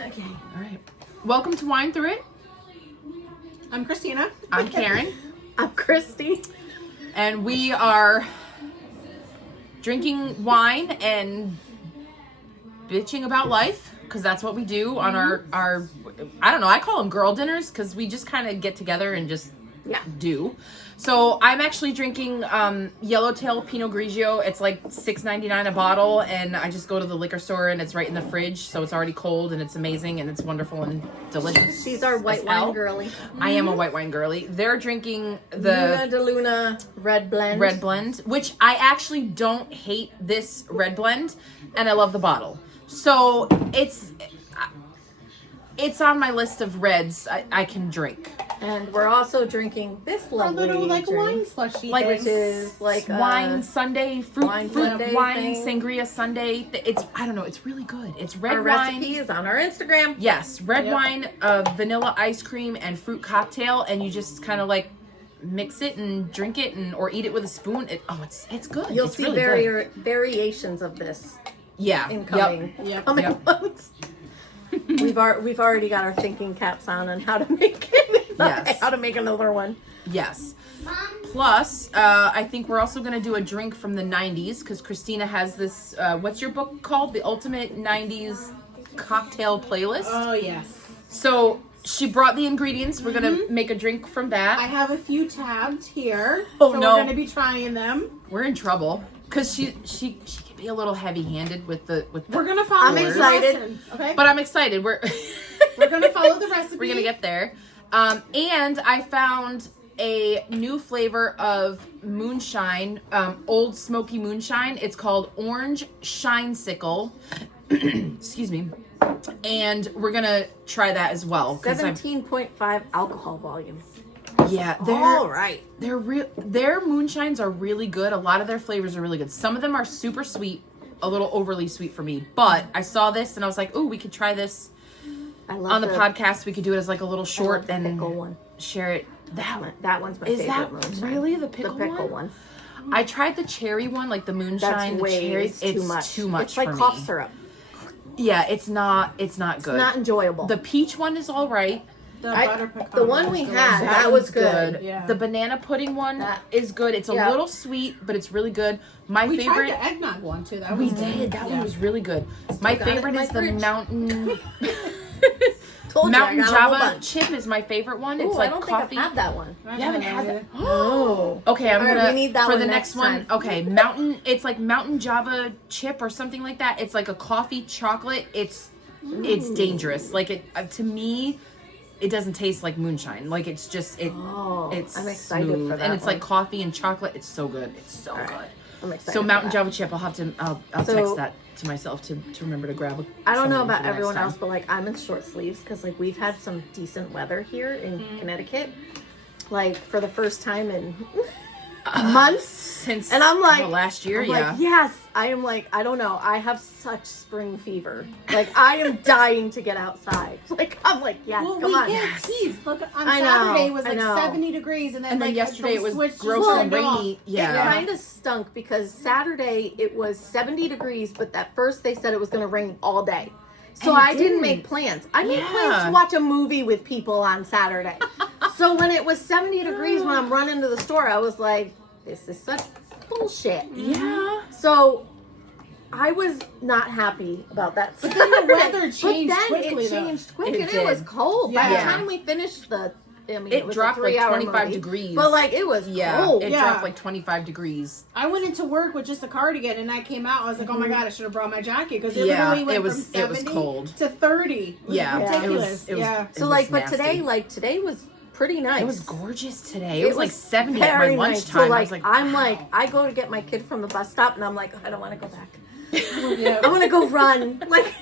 Okay. All right. Welcome to Wine Thru-It. I'm Christina. I'm Karen. I'm Christy. And we are drinking wine and bitching about life, because that's what we do on our I don't know, I call them girl dinners, because we just kind of get together and just do. So I'm actually drinking Yellowtail Pinot Grigio. It's like $6.99 a bottle, and I just go to the liquor store and it's right in the fridge, so it's already cold and it's amazing and it's wonderful and delicious. She's our white wine girly. I am a white wine girly. They're drinking the Luna de Luna red blend. Which I actually don't hate this red blend, and I love the bottle. So it's on my list of reds I can drink. And we're also drinking this lovely little drink, wine slushy, which is like wine sundae, fruit wine thing. sangria sundae. It's, I don't know, it's really good. It's red our wine. recipe is on our Instagram. Yes, red wine, vanilla ice cream, and fruit cocktail, and you just kind of like mix it and drink it, or eat it with a spoon. It's good. You'll it's see really good. variations of this. Yeah. Incoming. Yep. Coming months. We've already got our thinking caps on how to make it. Yes. How to make another one. Yes. Plus, I think we're also going to do a drink from the 90s, because Christina has this, what's your book called? The Ultimate 90s Cocktail Playlist. Oh, yes. So she brought the ingredients. We're going to make a drink from that. I have a few tabbed here. Oh, so no. we're going to be trying them. We're in trouble, because she can be a little heavy-handed with the We're going to follow I'm the excited. lesson, okay? But I'm excited. We're going to follow the recipe. We're going to get there. And I found a new flavor of moonshine, old smoky moonshine. It's called Orange Shinesicle. Excuse me. And we're going to try that as well. 17.5 alcohol volume. Yeah, All right. Their moonshines are really good. A lot of their flavors are really good. Some of them are super sweet, a little overly sweet for me. But I saw this and I was like, "Ooh, we could try this on the podcast. We could do it as like a little short and pickle one. Share it." That one's my favorite. Is that moonshine. really the pickle one? I tried the cherry one, like the moonshine. That's way cherries. It's too much. It's like for cough me. syrup. Yeah, it's not good. It's not enjoyable. The peach one is all right. The one we had, that was good. Yeah. The banana pudding one is good. It's a little sweet, but it's really good. We favorite. tried the eggnog one too. That We was did. That one was really good. My got it favorite in my is the fridge. mountain. Told you, I Mountain got a whole Java bunch. chip is my favorite one. Ooh, It's like I don't coffee. think I've had that one. You haven't had that? Oh. Okay, I'm All right, gonna we need that for one the next next one. time. Okay, mountain. It's like mountain Java chip or something like that. It's like a coffee chocolate. It's dangerous. Like it to me, it doesn't taste like moonshine. Like it's just it. Oh, It's I'm excited smooth. for that and it's one. like coffee and chocolate. It's so good. It's so All right. good. I'm excited. So for mountain that. Java chip. I'll have to. I'll So- text that to myself to remember to grab. I don't know something about for the next everyone time. else, but like I'm in short sleeves because like we've had some decent weather here in Connecticut, like for the first time in months. Since And I'm like, last year. I'm Yeah. like, yes, I am like, I don't know. I have such spring fever. Like I am dying to get outside. Like I'm like, yes, Well, come we on. get teased. Look, on I know, Saturday it was I like know. 70 degrees, and then, And then like, yesterday the it was switch just gross and turned off. rainy. It Yeah. kind of stunk because Saturday it was 70 degrees, but at first they said it was going to rain all day. So And it I didn't didn't. make plans. I made Yeah. plans to watch a movie with people on Saturday. So when it was 70 degrees when I'm running to the store, I was like, this is such bullshit. Yeah. So I was not happy about that. But then the weather But changed then quickly, it though. changed quick It and it was did. cold. By the Yeah. time we finished I mean, It was dropped a like 3-hour 25 movie. degrees. But like it was Yeah. cold. It Yeah. dropped like 25 degrees. I went into work with just a cardigan, and I came out. I was like, "Oh my god, I should have brought my jacket because it Yeah, literally went it was- from it was 70 cold. to 30." It was Yeah. ridiculous. It was yeah. So like, but today was pretty nice. It was gorgeous today. It was like 70 at my very nice. lunchtime. So I like, was like, I'm wow. like, I go to get my kid from the bus stop, and I'm like, I don't want to go back. Yeah. I want to go run. Like,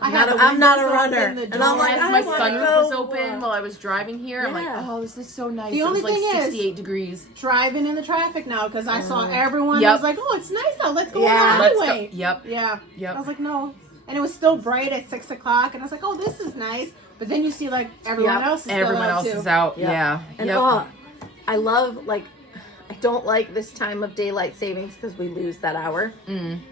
I had the I'm not a windows runner, open, the and I'm door- like, As I my wanna sunroof go. was open while I was driving here, I'm like, Yeah. oh, this is so nice. The It only was like thing is- 68 degrees. driving in the traffic now because I saw everyone. Yep. I was like, "Oh, it's nice out. Let's go Yeah. on the Let's go. highway." Yep. Yeah. Yep. I was like, "No," and it was still bright at 6 o'clock, and I was like, "Oh, this is nice." But then you see like everyone Yep. else is Everyone still out else too. is out. Yep. Yeah. And Yep. I love like, I don't like this time of daylight savings because we lose that hour.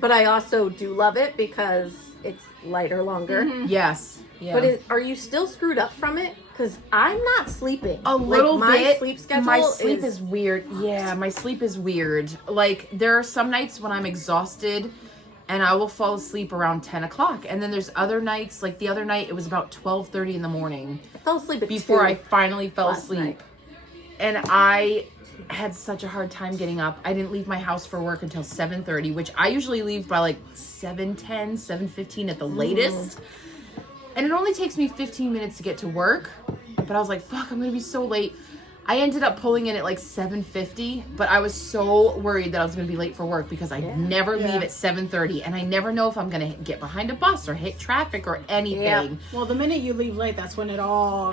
But I also do love it because it's lighter longer. Yes. Yeah. But are you still screwed up from it? Because I'm not sleeping. A little my bit. Sleep schedule My sleep is weird. Yeah, my sleep is weird. Like, there are some nights when I'm exhausted and I will fall asleep around 10 o'clock. And then there's other nights, like the other night, it was about 12:30 in the morning. I fell asleep at before 2 I finally fell last asleep. night. And I had such a hard time getting up. I didn't leave my house for work until 7:30, which I usually leave by like 7:10, 7:15 at the latest. And it only takes me 15 minutes to get to work. But I was like, fuck, I'm going to be so late. I ended up pulling in at like 7:50, but I was so worried that I was going to be late for work because I never leave at 7:30, and I never know if I'm going to get behind a bus or hit traffic or anything. Yeah. Well, the minute you leave late, that's when it all...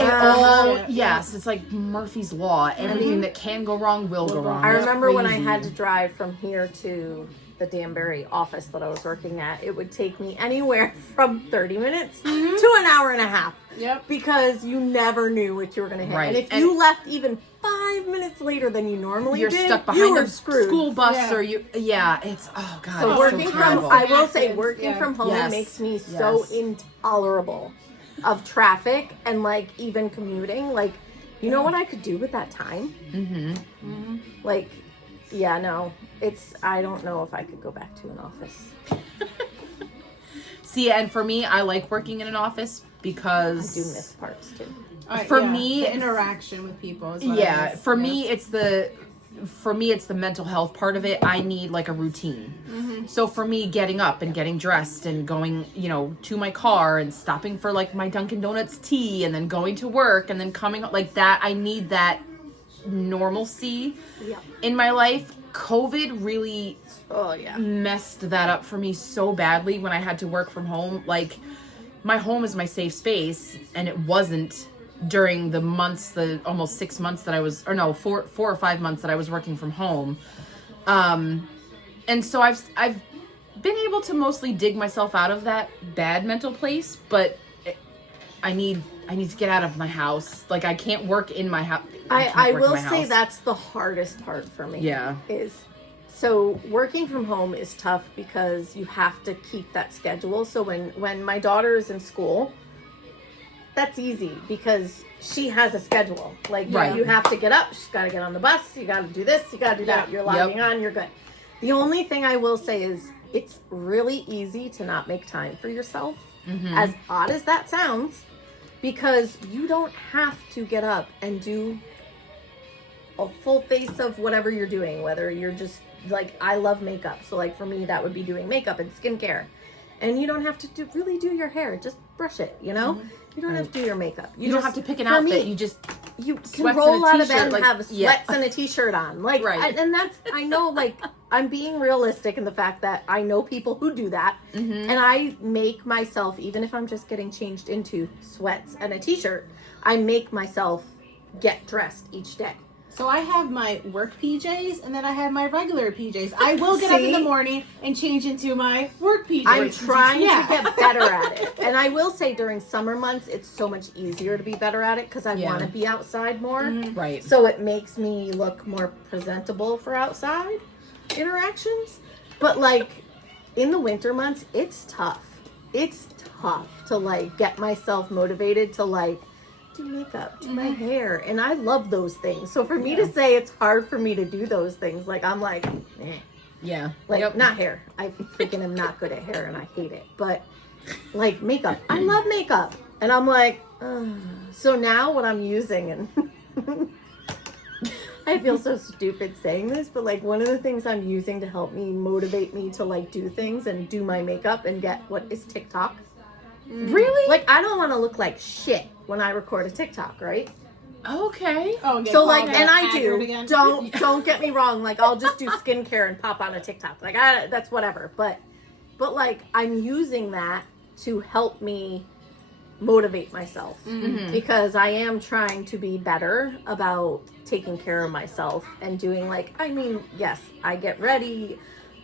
Yes, it's like Murphy's Law. Everything that can go wrong will go wrong. I It's remember when I crazy. had to drive from here to the Danbury office that I was working at, it would take me anywhere from 30 minutes to an hour and a half. Yep. Because you never knew what you were going to hit. Right. And if you left even 5 minutes later than you normally You're did, stuck you behind were a screwed. school bus Yeah. or it's oh god. So it's working so from, terrible. I will say, Accidents, working from home Yes. makes me so Yes. intolerable of traffic and like even commuting. Like, you know what I could do with that time? Like, yeah, no, I don't know if I could go back to an office. See, and for me, I like working in an office because I do miss parts too. For me, the interaction with people is what yeah, it is. for me it's the mental health part of it. I need like a routine. So for me, getting up and getting dressed and going, to my car and stopping for like my Dunkin' Donuts tea and then going to work and then coming like that, I need that normalcy in my life. COVID really messed that up for me so badly when I had to work from home. Like, my home is my safe space, and it wasn't during the almost 6 months that I was, 4 or 5 months that I was working from home. And so I've been able to mostly dig myself out of that bad mental place, but I need to get out of my house. Like, I can't work in my house. I will say that's the hardest part for me. Yeah. So working from home is tough because you have to keep that schedule. So when my daughter is in school, that's easy because she has a schedule. Like, you have to get up, she's got to get on the bus, you got to do this, you got to do that. You're logging on, you're good. The only thing I will say is it's really easy to not make time for yourself, as odd as that sounds, because you don't have to get up and do a full face of whatever you're doing, whether you're just like, I love makeup. So like for me, that would be doing makeup and skincare. And you don't have to really do your hair. Just brush it, You don't have to do your makeup. You don't have to pick an outfit. You can sweats roll and a out of t-shirt, bed and have sweats and a t-shirt on. Like, and that's, I know, like, I'm being realistic in the fact that I know people who do that. And I make myself, even if I'm just getting changed into sweats and a t-shirt, I make myself get dressed each day. So I have my work PJs and then I have my regular PJs. I will get up in the morning and change into my work PJs. I'm trying to get better at it. And I will say during summer months, it's so much easier to be better at it because I want to be outside more. Right. So it makes me look more presentable for outside interactions. But like in the winter months, it's tough. It's tough to like get myself motivated to like do makeup, do my hair, and I love those things. So for me to say it's hard for me to do those things, like I'm like, like not hair. I freaking am not good at hair, and I hate it. But like makeup, I love makeup, and I'm like, ugh. So now what I'm using, and I feel so stupid saying this, but like one of the things I'm using to help me motivate me to like do things and do my makeup and get what is TikTok. Really? Like, I don't want to look like shit when I record a TikTok, right? Okay. Oh, so like, and I haggard do. again. Don't get me wrong. Like, I'll just do skincare and pop on a TikTok. Like, that's whatever. But like, I'm using that to help me motivate myself because I am trying to be better about taking care of myself and doing like, I mean, yes, I get ready.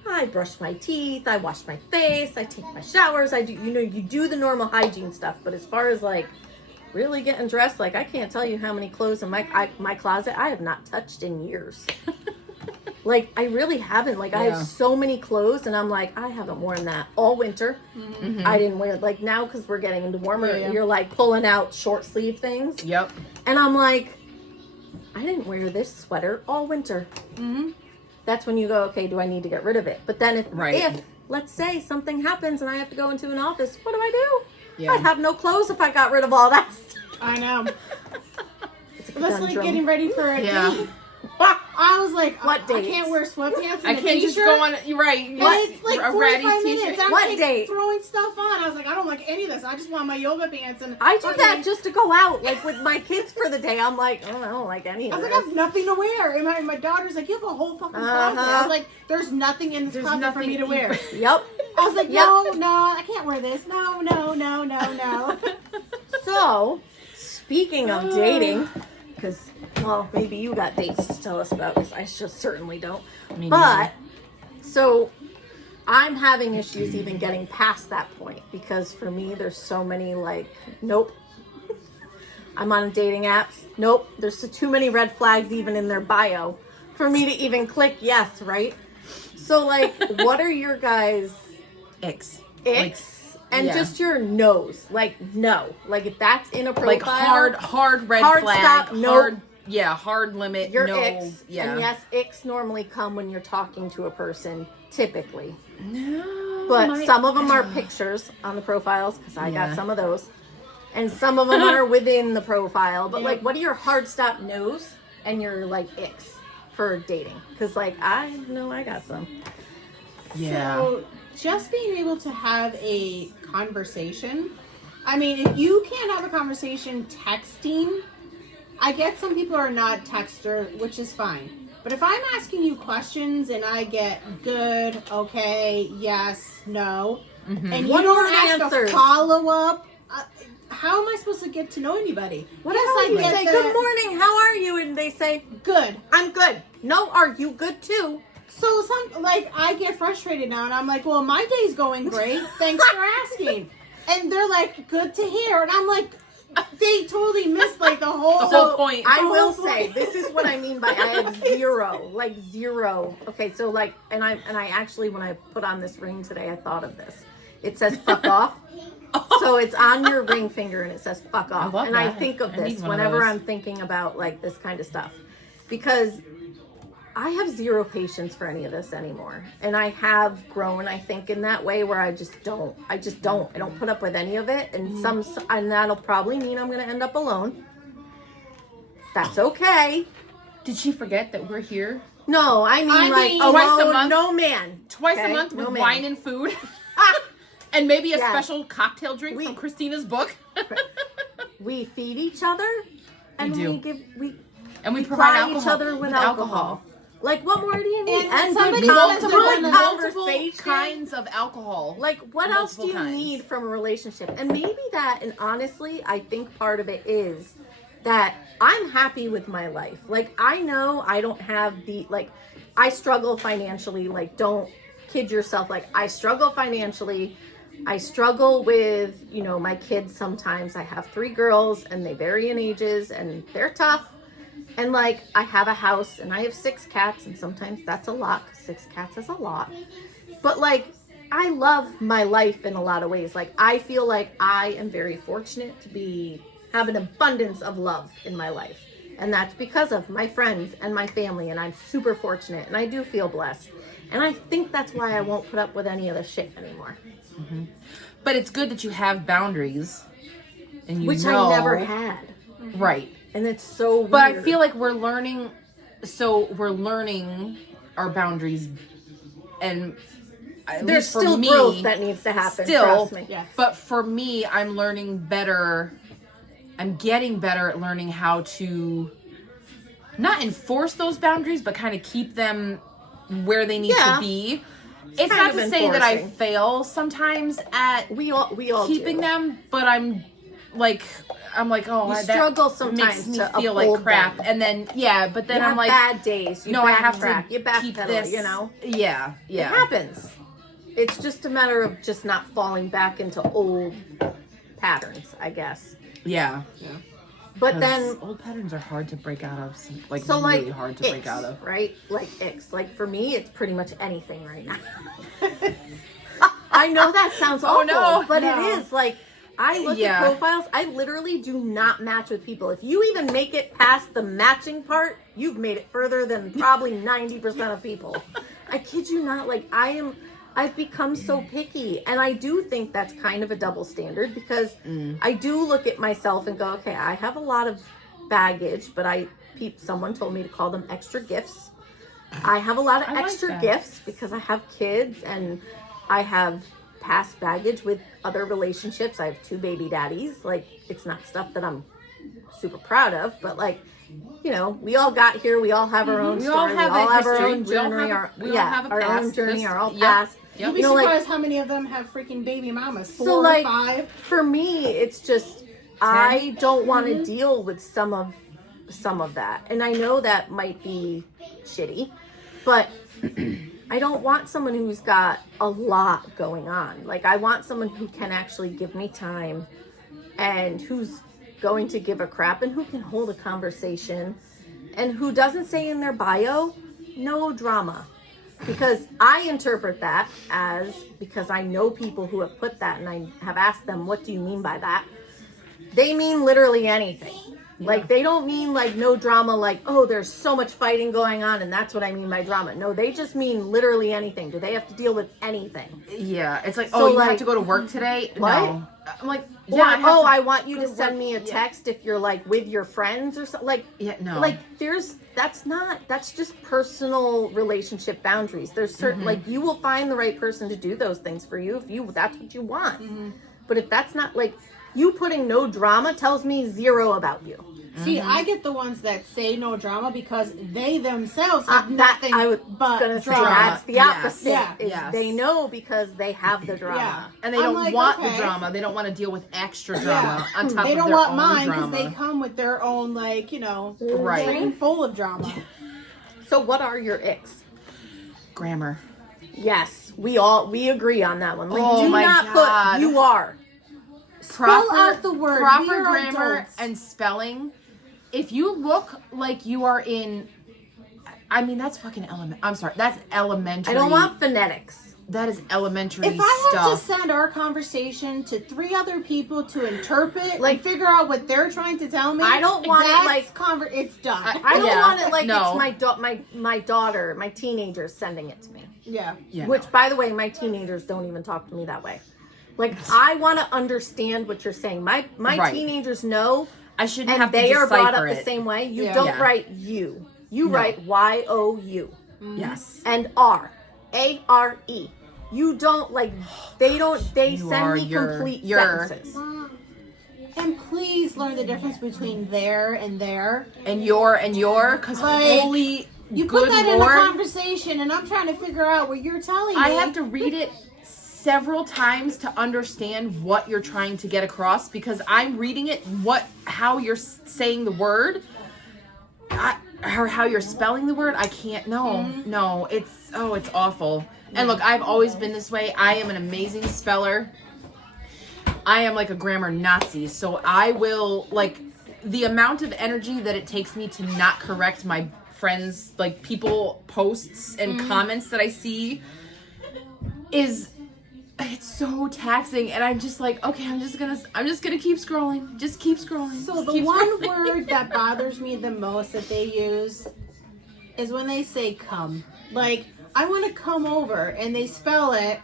I brush my teeth, I wash my face, I take my showers, I do, you do the normal hygiene stuff, but as far as like really getting dressed, like I can't tell you how many clothes in my closet I have not touched in years. Like, I really haven't. Like, I have so many clothes, and I'm like, I haven't worn that all winter. Mm-hmm. I didn't wear it. Like, now, because we're getting into warmer, you're, like, pulling out short sleeve things. Yep. And I'm like, I didn't wear this sweater all winter. Mm-hmm. That's when you go, okay, do I need to get rid of it? But then if let's say, something happens and I have to go into an office, what do I do? Yeah. I'd have no clothes if I got rid of all that stuff. I know. It's a That's like conundrum. getting ready for a date. I was like, What I dates? can't wear sweatpants and I a can't just t-shirt. go on. You're right. And What? it's like A 45 ratty minutes. t-shirt. I'm What like date? throwing stuff on. I was like, I don't like any of this. I just want my yoga pants. And I do that just to go out, like with my kids for the day. I'm like, I don't like any I of was this. like, I have nothing to wear. And my daughter's like, you have a whole fucking closet. I was like, there's nothing in this closet for me to wear. Yep. I was like, no, I can't wear this. No. So, speaking of dating, because, well, maybe you got dates to tell us about this. I just certainly don't. Me But, so, I'm having issues even getting past that point because for me, there's so many, like, nope. I'm on dating apps. Nope. There's too many red flags even in their bio for me to even click yes, right? So, like, what are your guys' Icks. And just your no's, like no, like if that's in a profile, Like hard red hard flag, stop, no. hard limit, your no, icks. yeah. And yes, icks normally come when you're talking to a person, typically. No, But some of them are pictures on the profiles because I got Yeah. some of those, and some of them are within the profile. But like, what are your hard stop no's and your like icks for dating? Because like I know I got some. Yeah. So just being able to have a conversation. I mean, if you can't have a conversation texting, I get some people are not texter, which is fine. But if I'm asking you questions and I get good, okay, yes, no, and you One don't word ask answers. a follow up, how am I supposed to get to know anybody? What Yes, else? I You get say, that. good morning, how are you? And they say, Good. I'm good. No, are you good too? So I get frustrated now, and I'm like, well, my day's going great. Thanks for asking. And they're like, good to hear. And I'm like, they totally missed like the whole point. I The will whole say point. this is what I mean by I have zero. Okay, so like, and I actually when I put on this ring today, I thought of this. It says "fuck off," so it's on your ring finger, and it says "fuck off." love And I that. think of I this need one of whenever those. I'm thinking about like this kind of stuff, because I have zero patience for any of this anymore. And I have grown, I think, in that way where I don't put up with any of it. And and that'll probably mean I'm going to end up alone. That's okay. Did she forget that we're here No, I mean twice a month? no man. twice Okay? a month No with man. wine and food? And maybe a Yes. special cocktail drink from Christina's book. We feed each other and do. we And we provide provide alcohol. each other with alcohol. Like, what more do you need? And good somebody multiple says they're multiple conversation. kinds of alcohol. Like, what else do you Multiple kinds. need from a relationship? And maybe that, and honestly, I think part of it is that I'm happy with my life. Like, I know I don't have I struggle financially. Like, don't kid yourself. Like, I struggle financially. I struggle with, my kids sometimes. I have 3 girls, and they vary in ages, and they're tough. And like, I have a house and I have 6 cats, and sometimes that's a lot 'cause 6 cats is a lot. But like, I love my life in a lot of ways. Like, I feel like I am very fortunate to have an abundance of love in my life. And that's because of my friends and my family. And I'm super fortunate, and I do feel blessed. And I think that's why I won't put up with any of the shit anymore. But it's good that you have boundaries. And Which I never had. Right. And it's so weird. But I feel like we're learning our boundaries, and at there's least for still me, growth that needs to happen. Trust me. Yes. But for me, I'm learning better. I'm getting better at learning how to not enforce those boundaries, but kind of keep them where they need to be. It's kind not of to say that I enforcing. fail sometimes at We all keeping do. them, but I'm like, oh, You that struggle sometimes makes me to feel like uphold crap. them. And then, but then You I'm have like, bad days. You no, I have backtrack. to You keep backpedal. this. Yeah. Yeah. It happens. It's just a matter of just not falling back into old patterns, I guess. Yeah. But then old patterns are hard to break out of. Like, so really like hard to break icks, out of. right? Like icks. Like for me, it's pretty much anything right now. I know that sounds awful, but it is. Like, I look at profiles, I literally do not match with people. If you even make it past the matching part, you've made it further than probably 90% of people. I kid you not. Like, I've become so picky, and I do think that's kind of a double standard, because I do look at myself and go, okay, I have a lot of baggage, but someone told me to call them extra gifts. I have a lot of extra gifts because I have kids, and I have past baggage with other relationships. I have 2 baby daddies. Like, it's not stuff that I'm super proud of, but like, you know, we all got here. We all have our own story. We all have our own journey. Our own journey, our own past. You'd be surprised how many of them have freaking baby mamas. 4 or like, 5. For me, it's just 10? I don't want to deal with some of that, and I know that might be shitty, but I don't want someone who's got a lot going on. Like, I want someone who can actually give me time, and who's going to give a crap, and who can hold a conversation, and who doesn't say in their bio, no drama. Because I interpret that as, because I know people who have put that, and I have asked them, what do you mean by that? They mean literally anything. Yeah. Like, they don't mean like no drama, like, oh, there's so much fighting going on and that's what I mean by drama. No, they just mean literally anything. Do they have to deal with anything? Yeah, it's like, so, you have to go to work today? What? No. I'm like, I want you to send me a text if you're like with your friends or something. Like, no. Like, that's just personal relationship boundaries. There's certain, like, you will find the right person to do those things for you if that's what you want. But if that's not, like, you putting no drama tells me 0 about you. See, I get the ones that say no drama because they themselves have nothing but drama. That's the opposite. Yes. They know because they have the drama. Yeah. And they don't want the drama. They don't want to deal with extra drama on top of their own drama. They don't want mine because they come with their own, like, you know, train full of drama. So what are your icks? Grammar. Yes, we agree on that one. Like, do not put you are. Spell out the word. Proper grammar adults. And spelling. If you look like you are in, I mean, that's fucking that's elementary. I don't want phonetics. That is elementary stuff. If I have to send our conversation to 3 other people to interpret, like, figure out what they're trying to tell me, I don't want it like it's done. I don't want it like it's my daughter, my teenagers sending it to me. Yeah. Which, by the way, my teenagers don't even talk to me that way. Like, I want to understand what you're saying. My teenagers know. I shouldn't and have to they are brought up it. The same way. You don't write you. You write Y-O-U. Yes. And R. A-R-E. You don't, like, they send me complete sentences. And please learn the difference between there and there. And your, because holy you put that in a conversation and I'm trying to figure out what you're telling me. I have to read it several times to understand what you're trying to get across, because I'm reading it how you're saying the word, or how you're spelling the word. I can't. No, it's awful. And look, I've always been this way. I am an amazing speller. I am like a grammar Nazi. So I will, like, the amount of energy that it takes me to not correct my friends, like, people posts and comments that I see it's so taxing, and I'm just like, okay, I'm just gonna keep scrolling. Just keep scrolling. So the one word that bothers me the most that they use is when they say come. Like, I want to come over, and they spell it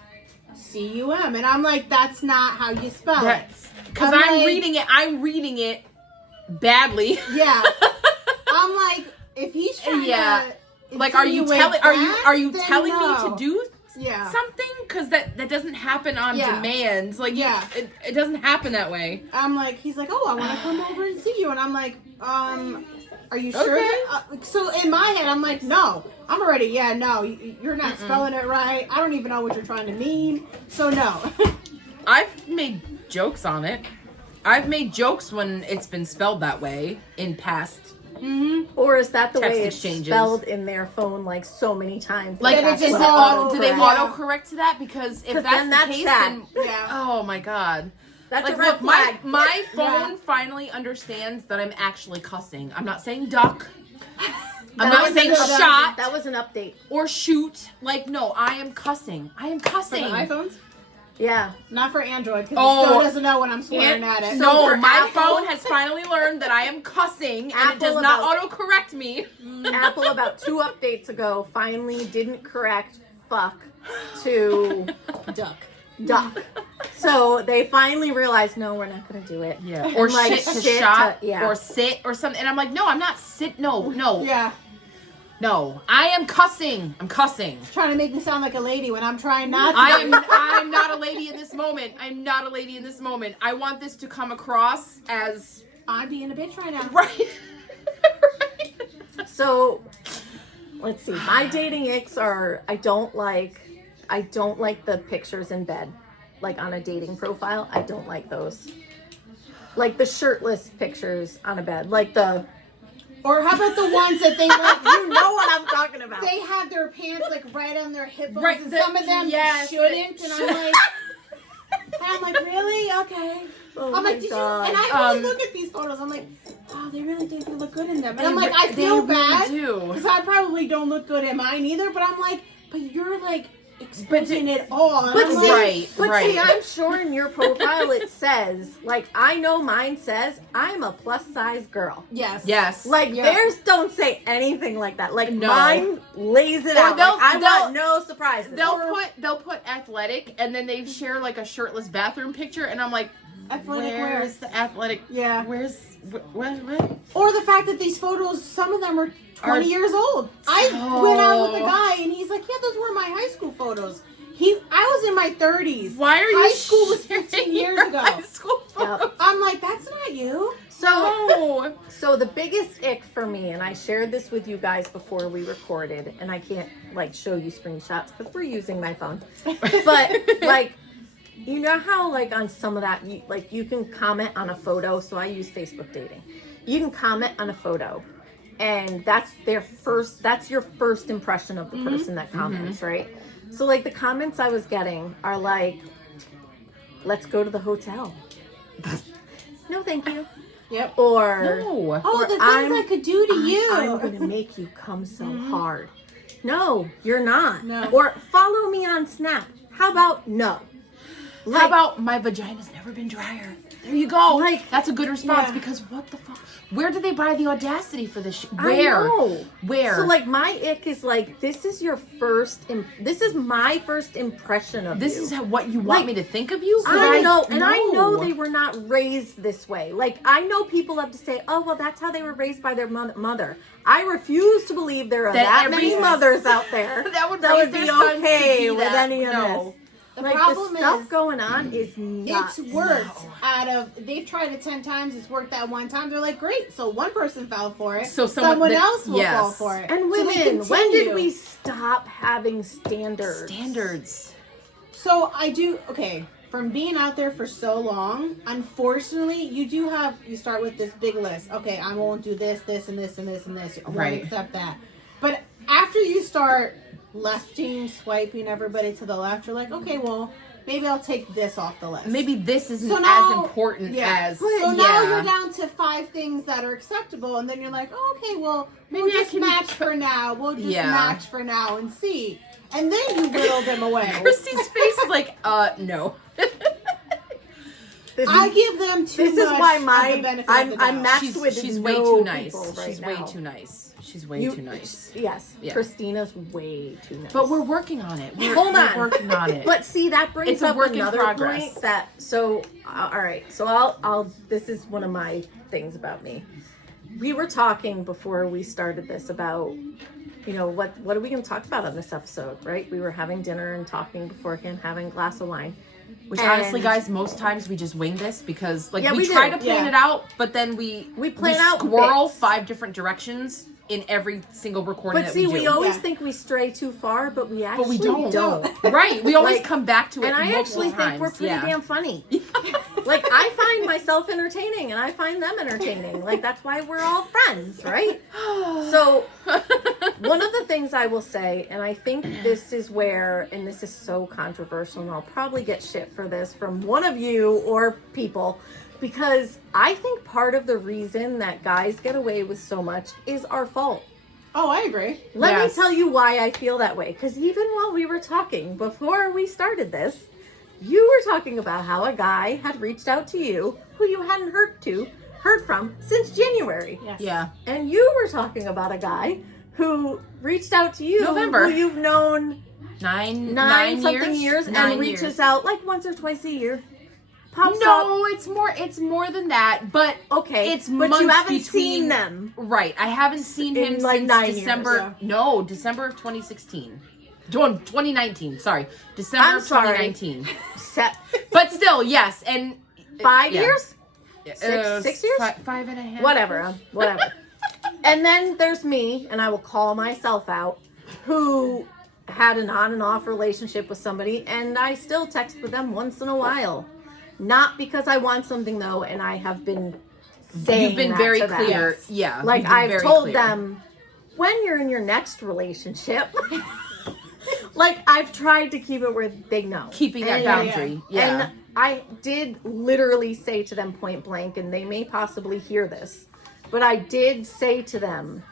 C-U-M, and I'm like, that's not how you spell it. Because I'm reading it badly. Yeah. I'm like, if he's trying to, like, are you telling me to do something? Because that doesn't happen on demand. Like, it doesn't happen that way. I'm like, he's like, oh, I want to come over and see you, and I'm like, are you sure? Okay. So in my head, I'm like, no, I'm already, you're not spelling it right. I don't even know what you're trying to mean. So no. I've made jokes on it. I've made jokes when it's been spelled that way in past. Or is that the way it's exchanges. Spelled in their phone, like, so many times? Like, do they autocorrect to that? Because if that's the case, then oh my god. That's like, a red look, flag. my phone finally understands that I'm actually cussing. I'm not saying duck. I'm not saying shot. That was an update. Or shoot. Like, no, I am cussing. I am For cussing. the iPhones? Yeah. Not for Android, because it still doesn't know when I'm swearing at it. No, for my Apple- phone has finally learned that I am cussing, and it does Apple not about- autocorrect me. Apple about 2 updates ago finally didn't correct fuck to duck. So they finally realized, no, we're not going to do it. Yeah. And Or like, shit to shit shot, to- yeah. or sit, or something. And I'm like, no, I'm not sit. No. Yeah. No, I am cussing. I'm cussing. Trying to make me sound like a lady when I'm trying not to. I'm not a lady in this moment. I'm not a lady in this moment. I want this to come across as I'm being a bitch right now. right. So let's see. My dating icks are I don't like the pictures in bed. Like on a dating profile. I don't like those. Like the shirtless pictures on a bed. Like the Or how about the ones that they like, you know what I'm talking about. they have their pants like right on their hip bones, Right, and the- some of them yes, shouldn't, and I'm like, really? Okay. Oh I'm my like, did God. you? And I really look at these photos. I'm like, oh, they really think you look good in them. And I'm like, I they feel really bad do. because I probably don't look good in mine either. But I'm like, but you're like exposing it all. And But I'm see, like, see, I'm sure in your profile it says, like, I know mine says, I'm a plus size girl. yes, Yes. Like, Yeah. theirs don't say anything like that. Like, No. mine lays it Or out. they'll- Like, I they'll- want no surprises. They'll put athletic, and then they share like a shirtless bathroom picture, and I'm like, Athletic where's wear. the athletic? Yeah. Where's what? Or the fact that these photos, some of them are 20 Are- years old. I Oh. went out with a guy and he's like, yeah, those were my high school photos. I was in my 30s. Why are you? High school was 15 sharing years your ago. High school photos? Yep. I'm like, that's not you. No. So the biggest ick for me, and I shared this with you guys before we recorded, and I can't like show you screenshots because we're using my phone. But like, you know how like on some of that, you can comment on a photo. So I use Facebook dating. You can comment on a photo, and that's your first impression of the person that comments, right? So like the comments I was getting are like, let's go to the hotel. No, thank you. Yep. Or No. Oh, the things I could do to you. I'm gonna make you come so hard. No, you're not. No. Or follow me on Snap. How about no? How about my vagina's never been drier? There you go. Like- That's a good response Yeah. because what the fuck? Where did they buy the audacity for this? I Where? know. Where? So like my ick is like this is my first impression of this you. is what you want Like, me to think of you? 'Cause I know, and I know know. they were not raised this way. Like, I know people have to say, oh, well, that's how they were raised by their mother. I refuse to believe there are that every many mothers out there that would raise be their sons to okay be with that. any of No. this. The Like, problem the stuff is, going on is nuts. it's worked they've tried it 10 times, it's worked that one time. They're like, great. So one person fell for it. So someone else will yes. fall for it. And So they women, when did continue. we stop having standards? Standards. So okay, from being out there for so long, unfortunately, you start with this big list. Okay, I won't do this, this, and this, and this, and this. I won't Right. accept that. But after you start swiping everybody to the left, you're like, okay, well, maybe I'll take this off the list. Maybe this isn't So now- as important as. So now you're down to 5 things that are acceptable, and then you're like, oh, okay, well, Maybe we'll I just can- match for now. We'll just Yeah. match for now and see. And then you whittle them away. Christy's face is like, no. This I is, give them too this much is why of my the benefit of the doubt. I'm matched with she's no way too nice. people right She's now. way too nice. She's way too nice. Yes, Yeah. Christina's way too nice. But we're working on it. Hold on. We're working on it. But see, that brings It's a up work in another progress. point that. So, all right. So I'll. This is one of my things about me. We were talking before we started this about, what are we going to talk about on this episode, right? We were having dinner and talking beforehand, having a glass of wine. Which And- honestly, guys, most times we just wing this because Yeah, we we try do. to plan Yeah. it out, but then we plan out squirrel bits. 5 different directions in every single recording But that see, we we do. always Yeah. think we stray too far, but we actually we don't. don't. Right. We always Like, come back to it And I multiple actually times. think we're pretty yeah. damn funny. Like, I find myself entertaining and I find them entertaining. Like, that's why we're all friends, right? So, one of the things I will say, and I think this is where, and this is so controversial, and I'll probably get shit for this from one of you or people, because I think part of the reason that guys get away with so much is our fault. Oh, I agree. Let me tell you why I feel that way. Because even while we were talking, before we started this, you were talking about how a guy had reached out to you who you hadn't heard from since January. Yes. Yeah. And you were talking about a guy who reached out to you November. who you've known nine something years and reaches out like once or twice a year. Pops up. No, it's more than that. But Okay, it's but months you haven't between, seen them. Right. I haven't seen In, him like, since 9 years, December. yeah. No, December of 2016. 2019. Sorry, December I'm of sorry. 2019. Set But still, yes, and 5 yeah. years? Uh, 6 years? 5.5. Whatever. And then there's me, and I will call myself out, who had an on and off relationship with somebody, and I still text with them once in a while. Not because I want something, though, and I have been saying You've been that very to them. clear. Yeah. Like, you've been I've very told clear. them, when you're in your next relationship, like, I've tried to keep it where they know. Keeping that And- boundary. Yeah. And I did literally say to them point blank, and they may possibly hear this, but I did say to them,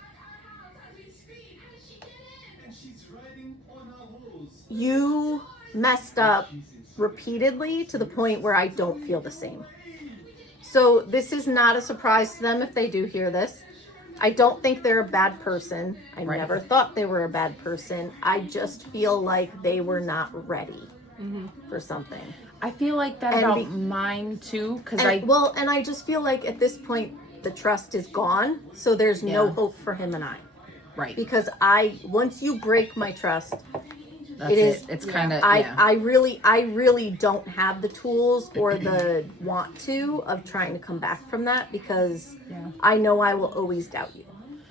you messed up repeatedly to the point where I don't feel the same. So this is not a surprise to them if they do hear this. I don't think they're a bad person. I Right. never thought they were a bad person. I just feel like they were not ready for something. I feel like that And about be- mine too, because And I just feel like at this point the trust is gone, so there's no Yeah. hope for him and I. right. Because once you break my trust, That's it is. It's kind of I really don't have the tools or the want to of trying to come back from that, because I know I will always doubt you.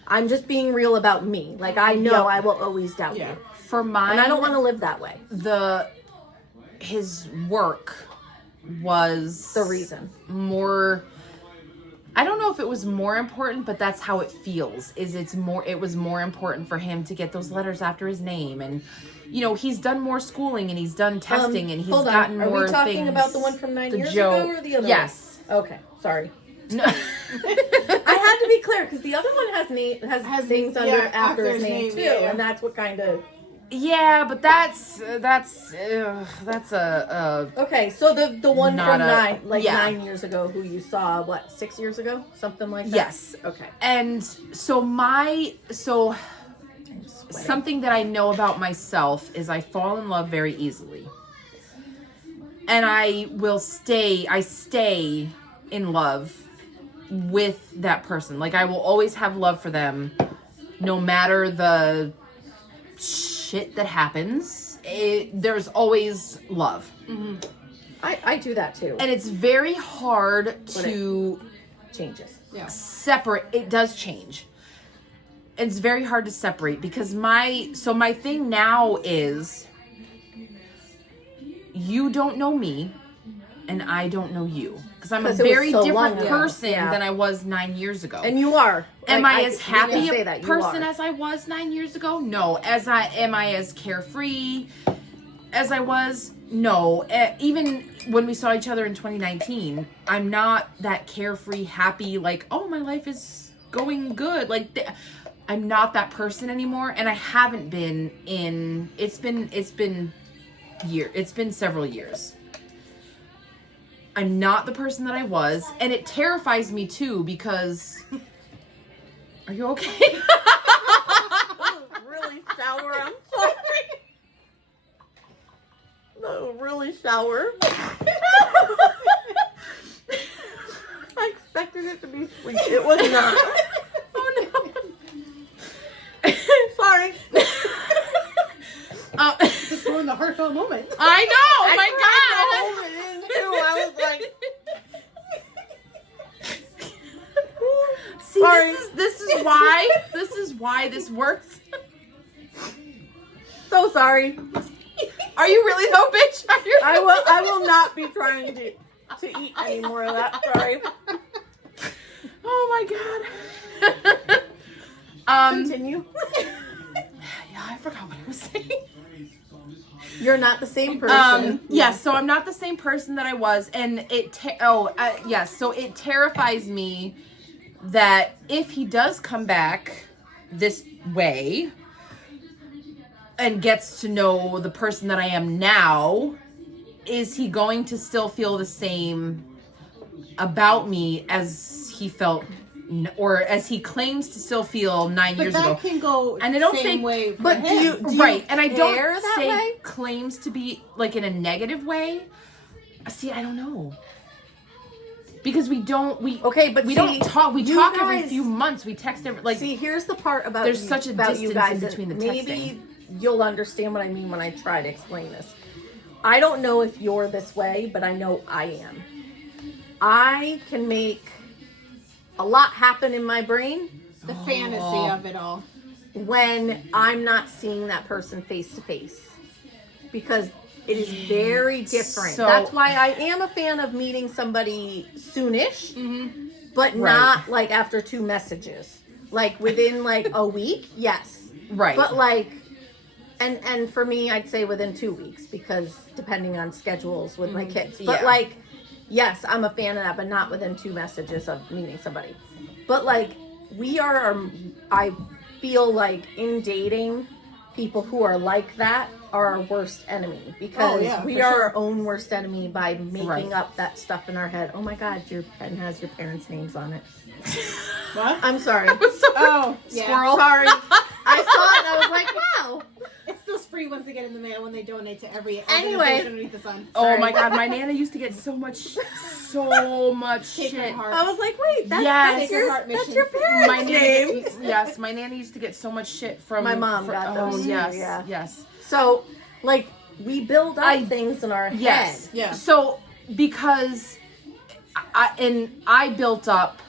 I'm just being real about me. Like, I know I will always doubt Yeah. you. For mine. And I don't want to live that way. His work was The reason. more. I don't know if it was more important, but that's how it feels. It was more important for him to get those letters after his name, and he's done more schooling and he's done testing and he's Hold on. gotten Are more we talking things. about the one from 9 the years Joe- ago or the other Yes. one? Okay, sorry. No. I had to be clear because the other one has things under after his name too, yeah. and that's what kind of. Yeah, but that's a Okay, so the one Not from a- 9 years ago, who you saw 6 years ago, something like that. yes. Okay. And something that I know about myself is I fall in love very easily. And I stay in love with that person. Like, I will always have love for them no matter the shit that happens. There's always love. I do that too. And it's very hard to Changes. separate. It does change. It's very hard to separate because my thing now is you don't know me and I don't know you, because I'm a 'Cause it was very so different long ago. person Yeah. than I was 9 years ago. And you are. Am Like, I as we can happy say a that, you person are. as I was 9 years ago? No. Am I as carefree as I was? No. Even when we saw each other in 2019, I'm not that carefree, happy, like, oh, my life is going good. Like, I'm not that person anymore, and I haven't been in. It's been several years. I'm not the person that I was, and it terrifies me too because. Are you okay? Really sour. I'm sorry. No, really sour. I expected it to be sweet. It was not. Oh no. Sorry. Just ruined the heartfelt moment. I know. Oh I my tried god. to hold it in too. I was like, See, Sorry. this is why this works. so sorry. Are you really though, bitch? I will not be trying to. to eat any more of that. Sorry. Oh my god. Continue. Yeah, I forgot what I was saying. You're not the same person. Yes, so I'm not the same person that I was, and so it terrifies me that if he does come back this way and gets to know the person that I am now, is he going to still feel the same about me as he felt, or as he claims to still feel 9 years ago? But that can go and I don't same say, way for but him. do you right, and I don't care that say way? claims to be like in a negative way. See, I don't know. Because we don't talk. We talk every few months. We text every See, here's the part about there's such a about distance you guys in between the maybe you'll understand what I mean when I try to explain this. I don't know if you're this way, but I know I am. I can make a lot happen in my brain The fantasy of it all. when I'm not seeing that person face to face, because it is very different. So- That's why I am a fan of meeting somebody soonish, but not like after 2 messages. Like within like a week, yes. Right. But like, and for me, I'd say within 2 weeks, because depending on schedules with my kids. But Yeah. like, yes, I'm a fan of that, but not within 2 messages of meeting somebody. But like, I feel like in dating, people who are like that are our worst enemy, because we for are sure. our own worst enemy by making Right. up that stuff in our head. Oh my God, your pen has your parents' names on it. What? I'm sorry. Oh, yeah. Squirrel. Sorry. I saw it and I was like, wow. It's those free ones they get in the mail when they donate to every Anyway. organization underneath the sun. Oh Sorry. my god, my nana used to get so much Sacred shit. Heart. I was like, wait, that's, Yes. that's, your, Heart that's your Mission. parents' My name. yes, my nana used to get so much shit from My mom got those Oh too, yes, yeah. yes. So, like, we build up I- things in our Yes. head. Yeah. So because I built up,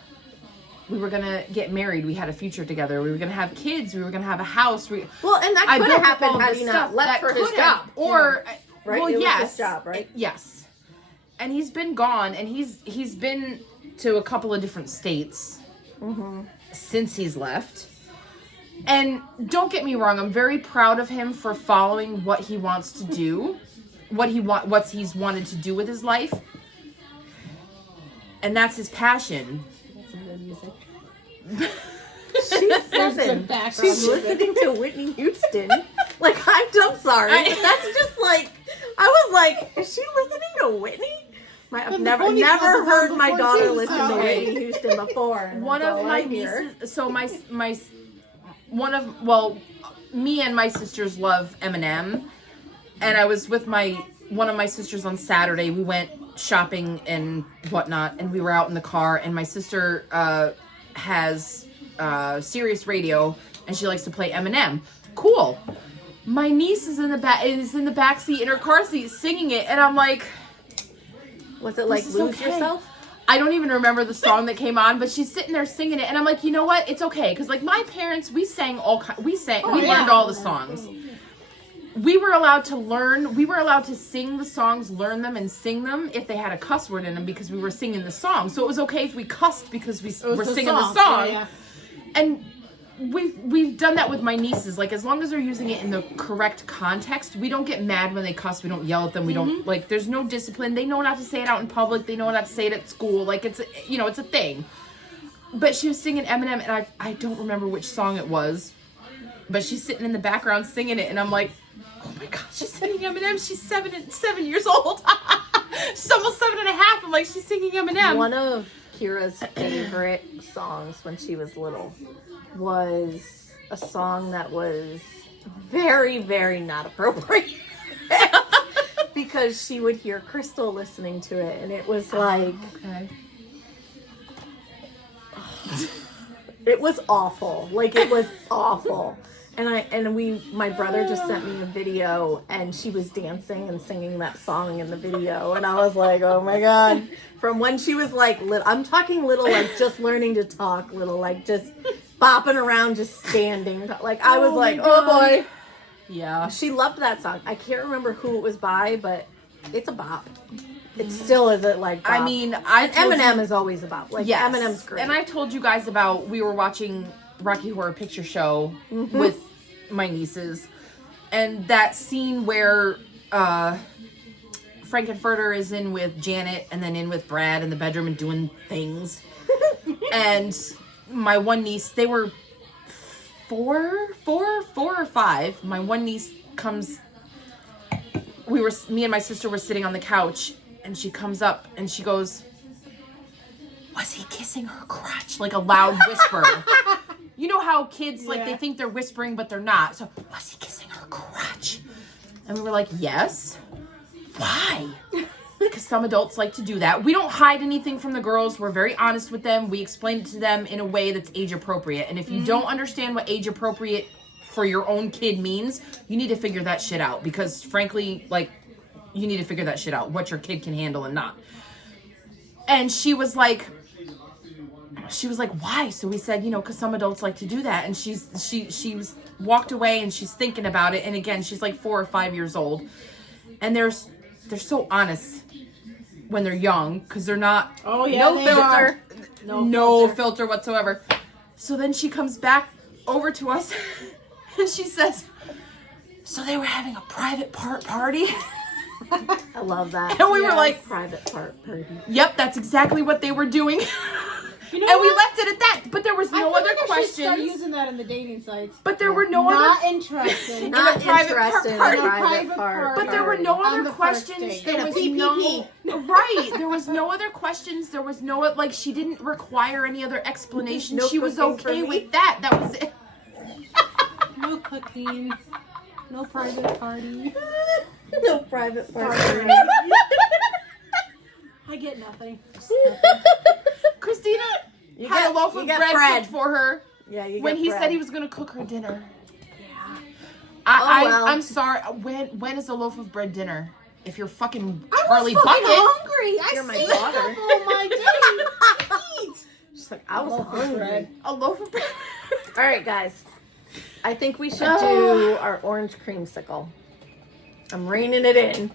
we were gonna get married. We had a future together. We were gonna have kids. We were gonna have a house. Well, and that I could built have up all happened had this he not stuff left that for his could have- job. Or Right? well, It was yes, his job, right? Yes. And he's been gone, and he's been to a couple of different states since he's left. And don't get me wrong, I'm very proud of him for following what he wants to do, what he's wanted to do with his life, and that's his passion. She's 7. background She's music. listening to Whitney Houston. Like, I'm sorry, but that's just like, I was like, is she listening to Whitney? I've the never Pony Club was heard on my before, daughter too, listen so- to Whitney Houston before. and One that's of all my I hear. nieces, so me and my sisters love Eminem, and I was with one of my sisters on Saturday. We went shopping and whatnot, and we were out in the car, and my sister has Sirius radio, and she likes to play Eminem. Cool. My niece is in the back seat in her car seat singing it, and I'm like, Was it like this is Lose okay. Yourself? I don't even remember the song that came on, but she's sitting there singing it, and I'm like, you know what? It's okay, because like my parents, we learned all the songs. We were allowed to sing the songs, learn them, and sing them if they had a cuss word in them, because we were singing the song. So it was okay if we cussed because we were singing the song. Yeah. And we've done that with my nieces. Like, as long as they're using it in the correct context, we don't get mad when they cuss. We don't yell at them. We don't, like, there's no discipline. They know not to say it out in public. They know not to say it at school. Like, it's a thing. But she was singing Eminem, and I don't remember which song it was, but she's sitting in the background singing it, and I'm like, oh my God, she's singing Eminem. She's 7 years old. She's almost 7.5. I'm like, she's singing Eminem. One of Kira's favorite songs when she was little was a song that was very, very not appropriate. Because she would hear Crystal listening to it, and it was like, Okay. it was awful. Like, it was awful. And my brother just sent me a video, and she was dancing and singing that song in the video, and I was like, oh my God. From when she was like, I'm talking little, like just learning to talk, little, like just bopping around, just standing. Like, I was like, oh boy. Yeah. She loved that song. I can't remember who it was by, but it's a bop. it still isn't like Bob. I mean, Eminem is always about. Like, yes. Eminem's great. And I told you guys about, we were watching Rocky Horror Picture Show with my nieces. And that scene where Frankenfurter is in with Janet and then in with Brad in the bedroom and doing things. And my one niece, they were four or five. My one niece comes, me and my sister were sitting on the couch, and she comes up and she goes, "Was he kissing her crotch?" Like a loud whisper. You know how kids, like, they think they're whispering, but they're not. So, "Was he kissing her crotch?" And we were like, "Yes." "Why?" Because some adults like to do that. We don't hide anything from the girls. We're very honest with them. We explain it to them in a way that's age appropriate. And if you don't understand what age appropriate for your own kid means, you need to figure that shit out. Because frankly, like, you need to figure that shit out. What your kid can handle and not. And she was like, "Why?" So we said, because some adults like to do that. And she's walked away and she's thinking about it. And again, she's like 4 or 5 years old. And they're so honest when they're young, because they're not. Oh yeah, no filter, no filter. filter whatsoever. So then she comes back over to us, and she says, "So they were having a private party." I love that. And we were like, private party. "Yep, that's exactly what they were doing." You know and we what? left it at that. But there was no other I should start questions. using that in the dating sites. But there were no Not other. interested. Not private interested in party. a private party. But there were no On other the first questions. date. There In a was PPP. right. There was no other questions. There was no, like, she didn't require any other explanation. No She was cooking for okay me? with that. That was it. No cooking. No private party. No private party. I get nothing. Christina You had get- a loaf you of get bread bread. cooked for her Yeah, you when get he bread. said he was going to cook her dinner. Yeah. well. I'm sorry. When is a loaf of bread dinner? If you're fucking I Charlie was fucking Bucket. hungry. You're I my saved daughter. up all my day. Eat. She's like, I was Loaf of hungry. bread. A loaf of bread. All right, guys. I think we should do our orange creamsicle. I'm reining it in.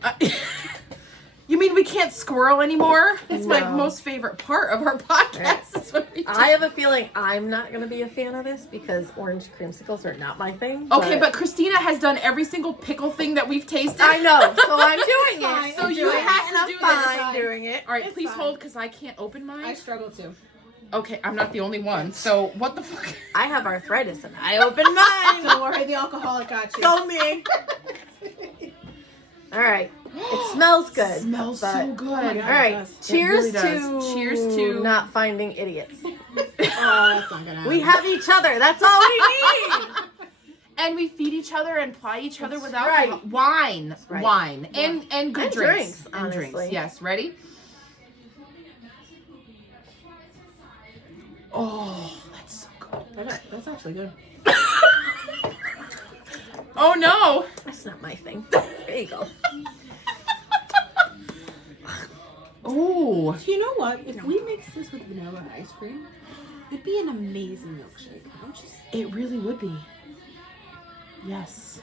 You mean we can't squirrel anymore? That's my No. most favorite part of our podcast. Is when we do. I have a feeling I'm not going to be a fan of this because orange creamsicles are not my thing. Okay, but Christina has done every single pickle thing that we've tasted. I know, so I'm doing fine. it. So I'm you doing have it, to and do I'm this. fine doing it. All right, It's please fine. hold because I can't open mine. I struggle too. Okay, I'm not the only one. So what the fuck? I have arthritis and I opened mine. Don't worry, the alcoholic got you. Go me. All right. It smells good. Smells but- so good. Oh my God. All right. It does. Cheers It really does. to Cheers to- not finding idiots. Oh, that's not gonna happen. We have each other. That's all we need. And we feed each other and ply each other That's with right. alcohol. Wine. right. Wine. And good And drinks. drinks, And drinks. honestly. Yes. Ready? Oh, that's so good. That's actually good. Oh no. That's not my thing. There you go. Oh. You know what? If we mix this with vanilla ice cream, it'd be an amazing milkshake. It really would be. Yes.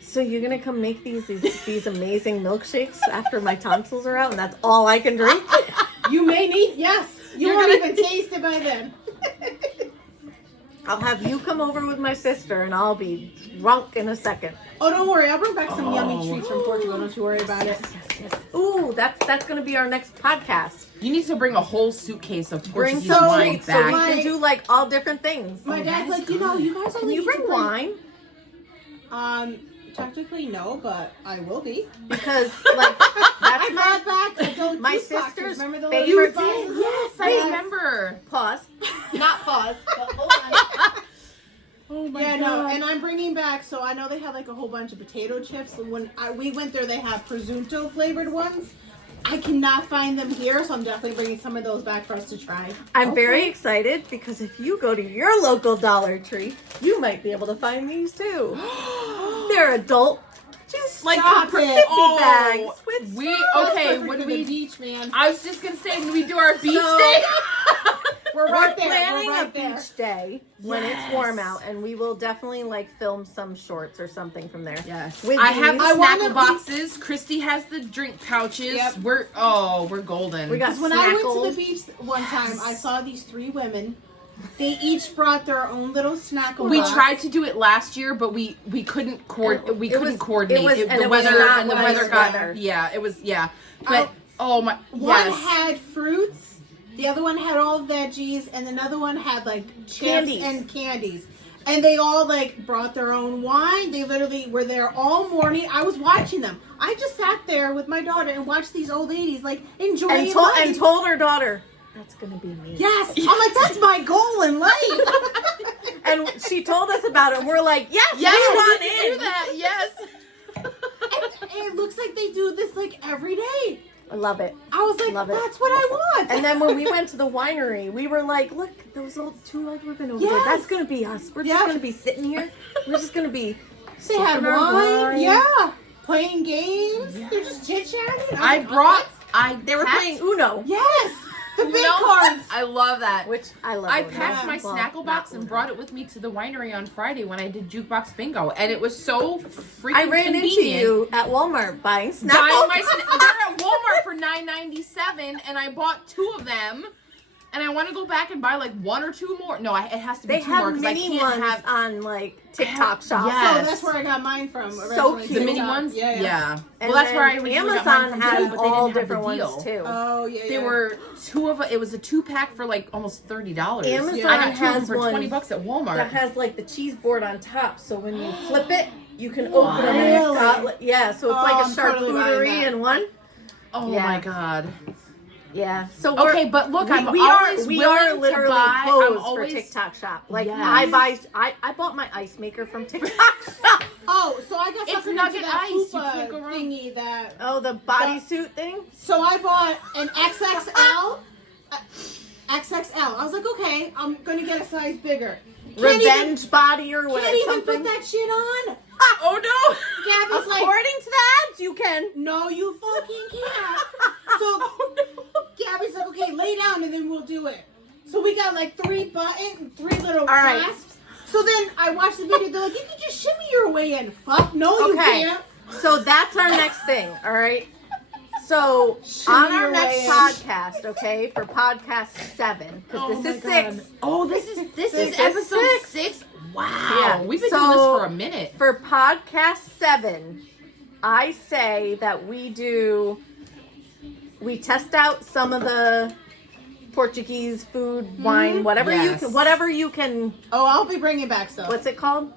So you're gonna come make these amazing milkshakes after my tonsils are out, and that's all I can drink? You may need, yes. You You're won't gonna- even taste it by then. I'll have you come over with my sister, and I'll be drunk in a second. Oh, don't worry. I'll bring back some yummy Oh. treats from Portugal. Don't you worry about it. Yes. Ooh, that's gonna be our next podcast. You need to bring a whole suitcase of Bring Portuguese some wine treats so we back. can do like all different things. My dad's that's like, you know, you guys Can only you need to bring wine? Technically no, but I will be. Because like I that's brought back adult my juice boxes. sister's Remember the favorite little juice thing. boxes? Yes, I Yes. remember. pause, not pause, but hold on. Oh my Yeah, no, and I'm bringing back. So I know they have like a whole bunch of potato chips. And when we went there, they have presunto flavored ones. I cannot find them here, so I'm definitely bringing some of those back for us to try. I'm very excited because if you go to your local Dollar Tree, you might be able to find these too. They're adult, just like Stop sippy it. Oh, bags with we straws. okay. Perfect When for the we, beach, man. I was just gonna say, when we do our beach So- day. We're right there. planning We're right a there. beach day when it's warm out, and we will definitely like film some shorts or something from there. Yes. With I have the these- snackle boxes. Christy has the drink pouches. Yep. We're golden. We got Because when I went to snackles. the beach one time, I saw these 3 women. They each brought their own little snackle We box. tried to do it last year, but we couldn't coordinate. We It couldn't was- coordinate. it was- and the it was weather not and the nice weather got weather. yeah. It was But oh my One yes. had fruits, the other one had all veggies, and another one had like chips Candies. and candies. And they all like brought their own wine. They literally were there all morning. I was watching them. I just sat there with my daughter and watched these old ladies like enjoying life. and told her daughter, "That's gonna be me." Yes, I'm like, that's my goal in life. And she told us about it, and we're like, "Yes, Yes, we want we can in." do that. Yes. And it looks like they do this like every day. I love it. I was like, Love it. that's what I want. And then when we went to the winery, we were like, "Look, those 2 old women over there. Yes. That's gonna be us. We're Yeah. just gonna be sitting here. We're just gonna be." They had sipping our wine, yeah, playing games. They're just chit chatting. They were playing Uno, Yes, the big Uno? cards. I love that. which I love. I Uno. packed my Well, snackle not box and Uno. brought it with me to the winery on Friday when I did jukebox bingo, and it was so freaking I ran into convenient. you at Walmart buying Buying snackles. my they're at Walmart for $9.97, and I bought 2 of them. And I want to go back and buy like 1 or 2 more. No, it has to be They 2 more have because I mini can't ones have on like TikTok shop. Yeah. So that's where I got mine from. So originally. cute. the mini TikTok. ones. Yeah. And Well, that's where I then originally got Amazon mine from has too, but they all didn't have different the deal. ones too. Oh yeah. They were 2 of it was a 2-pack for like almost $30. Amazon I got 2 of them has for one $20 at Walmart. that has like the cheese board on top, so when you flip it, you can open them. And it's got, yeah, so it's Oh, like a I'm totally buying charcuterie that. in one. Oh Yeah. my god. Yeah. So Okay, but look, I'm we always are willing to literally buy. I'm posed always for TikTok shop. Like Yes. I bought my ice maker from TikTok shop. Oh, so I got It's suckered into nugget that ice. You fupa can't go wrong. thingy that. Oh, the bodysuit thing. So I bought an XXL. XXL. I was like, okay, I'm gonna get a size bigger. Can't Revenge body or whatever. Can't even something. put that shit on. Oh no! Gabby's like, According to the ads, you can. no, you fucking can't. So Oh no! Gabby's like, okay, lay down and then we'll do it. So we got like 3 buttons, 3 little All right. clasps. So then I watched the video. They're like, you can just shimmy your way in. Fuck, no, you Okay. can't. So that's our next thing, all right? So Shimmy on our your next way in. podcast, okay, for podcast 7, Oh because this my is God. 6. Oh, this is This episode is 6. Wow, Yeah. we've been So- doing this for a minute. For podcast 7, I say that we test out some of the Portuguese food, wine, whatever Yes. you can, Oh, I'll be bringing back stuff. what's it called?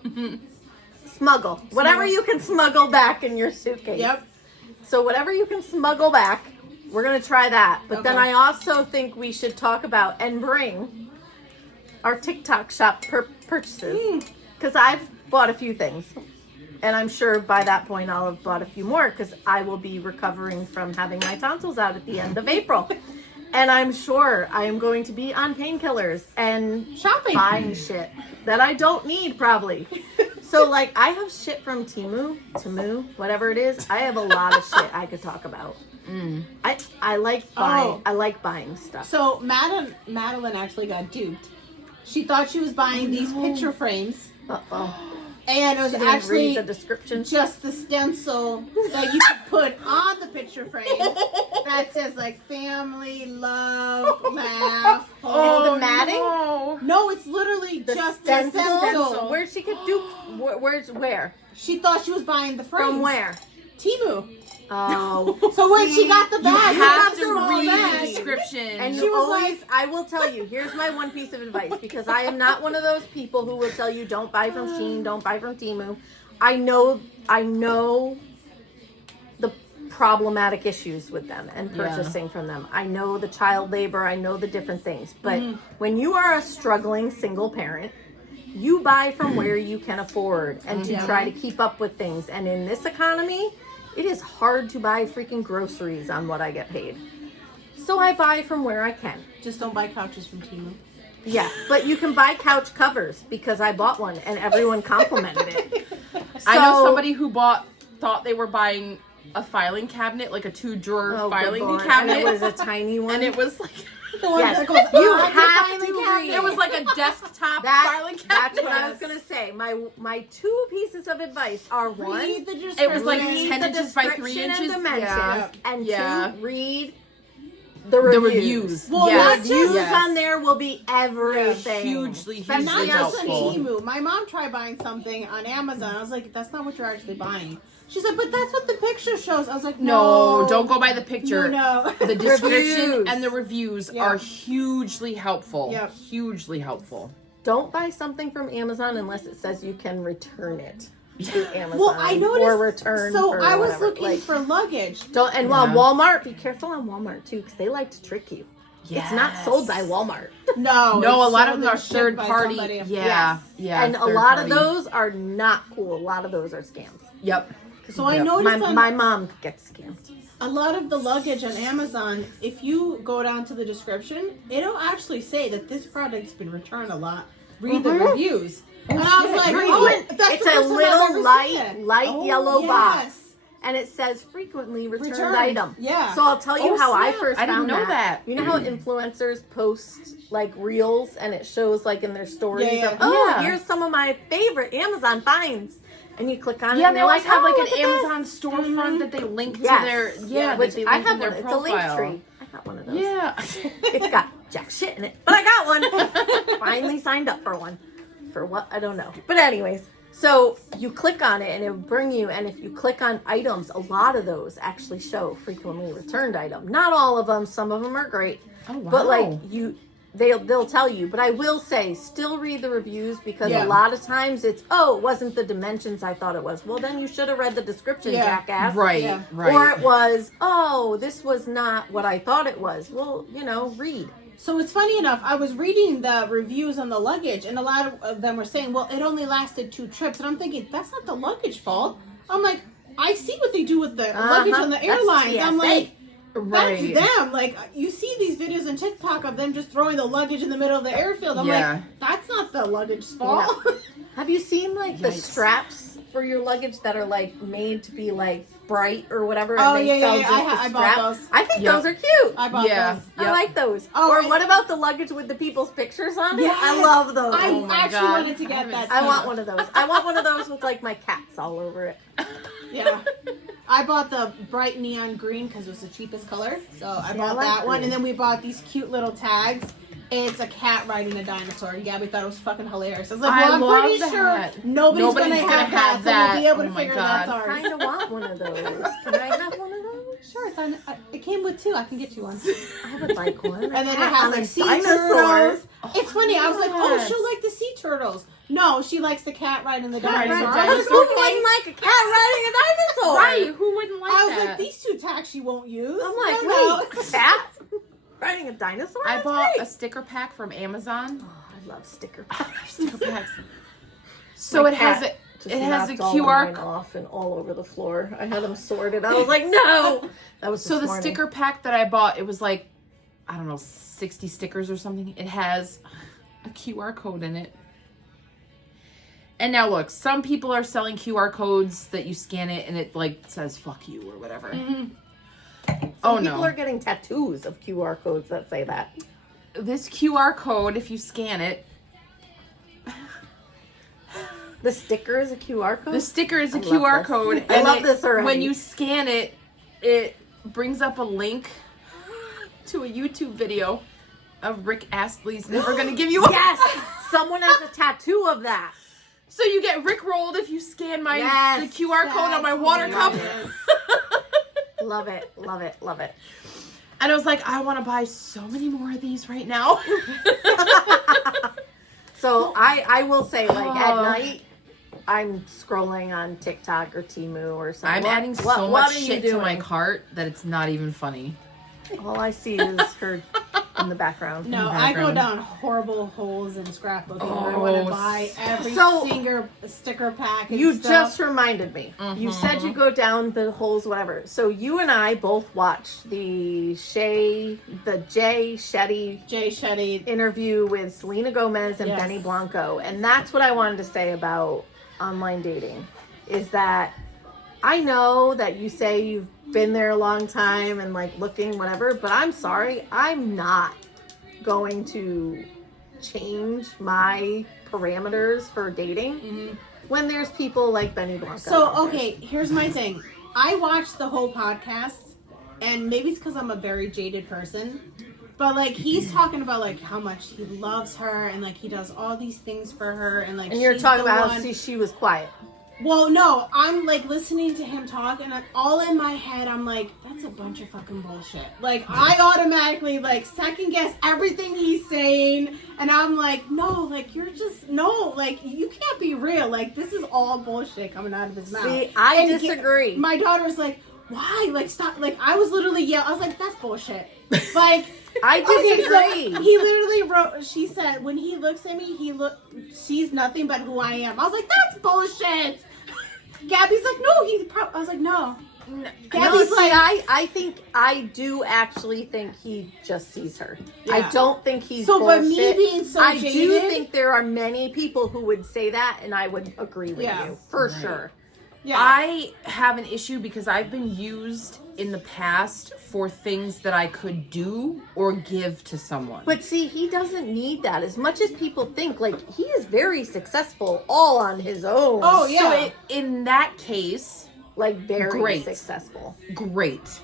Smuggle. Whatever you can smuggle back in your suitcase. Yep. So whatever you can smuggle back, we're going to try that. But then Okay. I also think we should talk about and bring our TikTok shop purchases. Because I've bought a few things. And I'm sure by that point I'll have bought a few more because I will be recovering from having my tonsils out at the end of April. And I'm sure I am going to be on painkillers and Shopping. buying shit that I don't need probably. So like I have shit from Temu, whatever it is. I have a lot of shit I could talk about. I like buying. Oh. I like buying stuff. So Madeline actually got duped. She thought she was buying these picture frames, Uh-oh. and it was Didn't actually read the description. just the stencil that you could put on the picture frame that says like family, love, laugh, Oh, hope. the matting? No. No, it's literally The just the stencil. Where she could do? Where? She thought she was buying the frames. From where? Timu. Oh. So when she got the You bag, have got to the read the bag. description. And She you was always, I will tell you, here's my one piece of advice, because I am not one of those people who will tell you don't buy from Shein, don't buy from Temu. I know the problematic issues with them and purchasing from them. I know the child labor, I know the different things. But when you are a struggling single parent, you buy from where you can afford and to try to keep up with things. And in this economy, it is hard to buy freaking groceries on what I get paid. So I buy from where I can. Just don't buy couches from Timu. Yeah, but you can buy couch covers because I bought one and everyone complimented it. I know So- somebody who thought they were buying a filing cabinet, like a 2-drawer Oh, good filing Lord. cabinet. And it was a tiny one. And it was like The one Yes. that goes You on the have filing to cabinet. read. It was like a desktop That, filing cabinet. that's what I was gonna say. My two pieces of advice are one, Read the description. It was like read 10 the inches by 3 description and inches. dimensions, Yeah. and Yeah. two, read the The reviews. reviews. Well, The not yes. reviews yes. on there will be everything. Hugely, Especially Not hugely on just on helpful. Temu. My mom tried buying something on Amazon. I was like, that's not what you're actually buying. She said, but that's what the picture shows. I was like, No, no. don't go by the picture. No. The description Reviews. and the reviews Yeah. are hugely helpful. Yep. Hugely helpful. Don't buy something from Amazon unless it says you can return it to Amazon. Well, I noticed. or return. So for I was whatever. looking Like, for luggage. Don't and Yeah. Walmart. Be careful on Walmart too, because they like to trick you. It's not Yes. sold by Walmart. No, No, a it's lot sold of them are and shipped third by party. somebody. Yeah. Yes. Yeah. And a third lot party. of those are not cool. A lot of those are scams. Yep. So I Yep. noticed My mom gets scammed. a lot of the luggage on Amazon, if you go down to the description, it'll actually say that this product's been returned a lot. Read the Mhm. reviews. And I was like, Read oh, it. that's It's the a first time I've little ever light, seen it. light Oh, yellow yes. box. And it says frequently returned item. Yeah. So I'll tell you Oh, how I snap. first I didn't found know that. You know how influencers post like reels and it shows like in their stories Yeah, yeah. of, oh, Yeah. here's some of my favorite Amazon finds. And you click on it Yeah, and they they're always like, have oh, like look an at this. Amazon storefront that they link Yes. to their Yeah, that which they I link have in their one. It's profile. a link tree. I got one of those. Yeah. It's got jack shit in it, but I got one. Finally signed up for one. For what? I don't know. But anyways, so you click on it and it will bring you, and if you click on items, a lot of those actually show frequently returned item. Not all of them. Some of them are great. Oh, wow. But like they'll tell you. But I will say, still read the reviews because Yeah. a lot of times it's, oh, it wasn't the dimensions I thought it was. Well, then you should have read the description, Yeah. jackass. Right. Yeah. Right. Or it was, oh, this was not what I thought it was. Well, read. So it's funny enough, I was reading the reviews on the luggage, and a lot of them were saying, well, it only lasted 2 trips. And I'm thinking, that's not the luggage fault. I'm like, I see what they do with the luggage on the That's airlines. I'm TSA. like, Right. that's them. Like, you see these videos on TikTok of them just throwing the luggage in the middle of the airfield. I'm Yeah. like, that's not the luggage's fault. Have you seen like the Yikes. straps for your luggage that are like made to be like bright or whatever? Oh, and yeah, they sell yeah, just I the bought strap? those. I think Yep. those are cute. I bought Yeah. those. I like those. Oh, or and- what about the luggage with the people's pictures on it? Yes. I love those. I Oh my actually God. wanted to get that. I too. want one of those. I want one of those with like my cats all over it. Yeah. I bought the bright neon green because it was the cheapest color. So I See, bought I like that one. green. And then we bought these cute little tags. It's a cat riding a dinosaur. And Gabby thought it was fucking hilarious. I was like, I well, I'm love pretty that. sure nobody's Nobody's going to gonna have have that. So that. we'll be able Oh to my figure God. that's I ours. kind of want one of those. Can I have one of those? Sure. It came with 2. I can get you one. I would like one. And then it I has have like a sea dinosaur. turtles. It's funny. I was like, oh, yes. she'll like the sea turtles. No, she likes the cat riding the Cat riding dinosaur. the I was Who like, wouldn't okay. like a cat riding a dinosaur? Right. Who wouldn't like I was that? like, these 2 tags she won't use. I'm like, No, wait, cat riding a dinosaur? I That's bought great. a sticker pack from Amazon. Oh, I love sticker packs. Sticker packs. So My it has cat a just it has a knocked all of QR mine off and all over the floor. I had them sorted. I was like, no. That was So this the morning. sticker pack that I bought, it was like, I don't know, 60 stickers or something. It has a QR code in it. And now look, some people are selling QR codes that you scan it and it like says fuck you or whatever. Oh People no. are getting tattoos of QR codes that say that. This QR code, if you scan it, The sticker is a QR code? the sticker is a I love QR this. code. I and love it- this already. When you scan it, it brings up a link to a YouTube video of Rick Astley's Never Gonna Give You Up. Yes! Someone has a tattoo of that. So you get Rick rolled if you scan my Yes, the QR code on my that's water cup. hilarious. Love it, love it, love it. And I was like, I want to buy so many more of these right now. So I will say, like, at Oh. night, I'm scrolling on TikTok or Temu or something. I'm adding so what much are you shit to my doing? cart that it's not even funny. All I see is her in the background. No, in the I go background. down horrible holes in scrapbooking where I Oh, want to buy every so- sticker pack. And You stuff. just reminded me. You said Mm-hmm. you go down the holes, whatever. So you and I both watched the Jay Shetty Jay Shetty. interview with Selena Gomez and Yes. Benny Blanco. And that's what I wanted to say about online dating is that I know that you say you've been there a long time and like looking whatever, but I'm sorry, I'm not. going to change my parameters for dating when there's people like Benny Blanco. So, okay, here's my thing. I watched the whole podcast, and maybe it's because I'm a very jaded person, but, like, he's talking about, like, how much he loves her, and, like, he does all these things for her, and, like, And you're she's talking the about one... how she was quiet. Well, no, I'm, like, listening to him talk, and all in my head, I'm like, that's a bunch of fucking bullshit. Like, I automatically, like, second-guess everything he's saying, and I'm like, no, like, you're just, no, like, you can't be real. Like, this is all bullshit coming out of his mouth. See, I disagree. My daughter's like, why? Like, stop. Like, I was literally yelling. I was like, that's bullshit. Like, I disagree. So he literally wrote, she said, when he looks at me, sees nothing but who I am. I was like, that's bullshit. Gabby's like, no, I was like, no. Gabby's like, I do actually think he just sees her. Yeah. I don't think he's so. bullshit. But me being so I jaded, do think there are many people who would say that, and I would agree with you for sure. Yeah. I have an issue because I've been used in the past for things that I could do or give to someone. But see, he doesn't need that as much as people think. Like, he is very successful all on his own. Oh, yeah. So in that case, like, very great. successful. Great.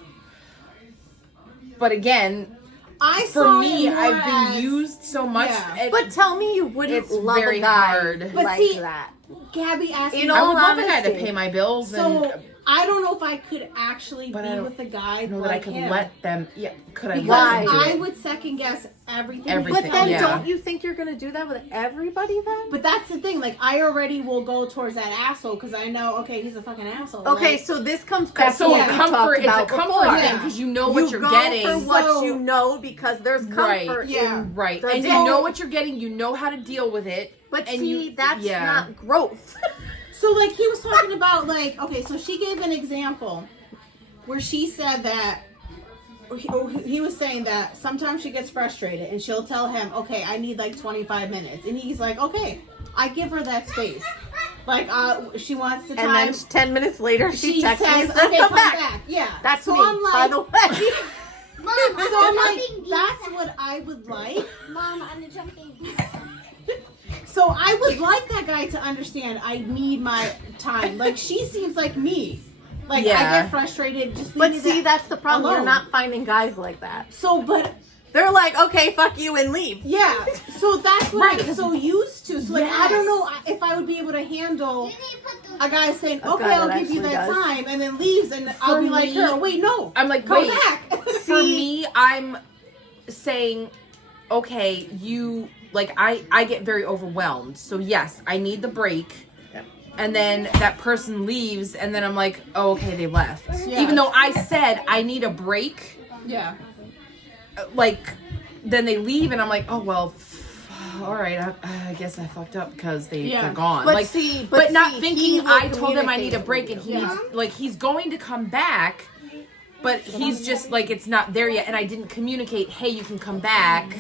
But again, I for saw me, it more I've been as- used so much. Yeah. But tell me you wouldn't It's love very a guy hard. But like see, that. Gabby asked me. In I all would love a guy to honesty. pay my bills So and I don't know if I could actually But be I don't with a guy know like that I could him. let them. Yeah, could I Because let them do I it? would second guess everything. Everything, But then yeah. don't you think you're going to do that with everybody then? But that's the thing. Like, I already will go towards that asshole because I know, okay, he's a fucking asshole. Okay, Like, so this comes back So to what we comfort, talked it's a about comfort before. thing because you know what You you're go getting. for what So- you know because there's comfort Right. Yeah. in Right, the and you zone. know what you're getting. You know how to deal with it. But and see, that's yeah. not growth. So, like, he was talking about, like, okay, so she gave an example where she said that he was saying that sometimes she gets frustrated and she'll tell him, okay, I need like 25 minutes. And he's like, okay, I give her that space. Like, she wants to time. And then 10 minutes later, she texts me says, and says, okay, come come back. back. Yeah. That's so me, I'm like, by the way. Mom, so I'm like, that's what I would like. Mom, I'm the jumping. So I would like that guy to understand I need my time. Like, she seems like me. Like, I Yeah. get frustrated. Just But leave see, that that's the problem. alone. You're not finding guys like that. So, but They're like, okay, fuck you and leave. yeah. So that's what Right, I'm 'cause- so used to. So like, I Yes. don't know if I would be able to handle You need to put the a guy saying, A "Okay, guy I'll that give you actually that does. time," and then leaves, and I'll For be like, me- "Girl, wait, no, I'm like, come wait. back." For me, I'm saying, okay, you like I get very overwhelmed. So yes, I need the break. Yep. And then that person leaves, and then I'm like, oh, okay, they left. Yeah. Even though I said I need a break, Yeah. like, then they leave, and I'm like, oh well, all right, I guess I fucked up because they're gone. But like, see, but not he thinking will I told him I need a communicate break, with and you. he's like, he's going to come back. But he's just like, it's not there yet, and I didn't communicate, hey, you can come back.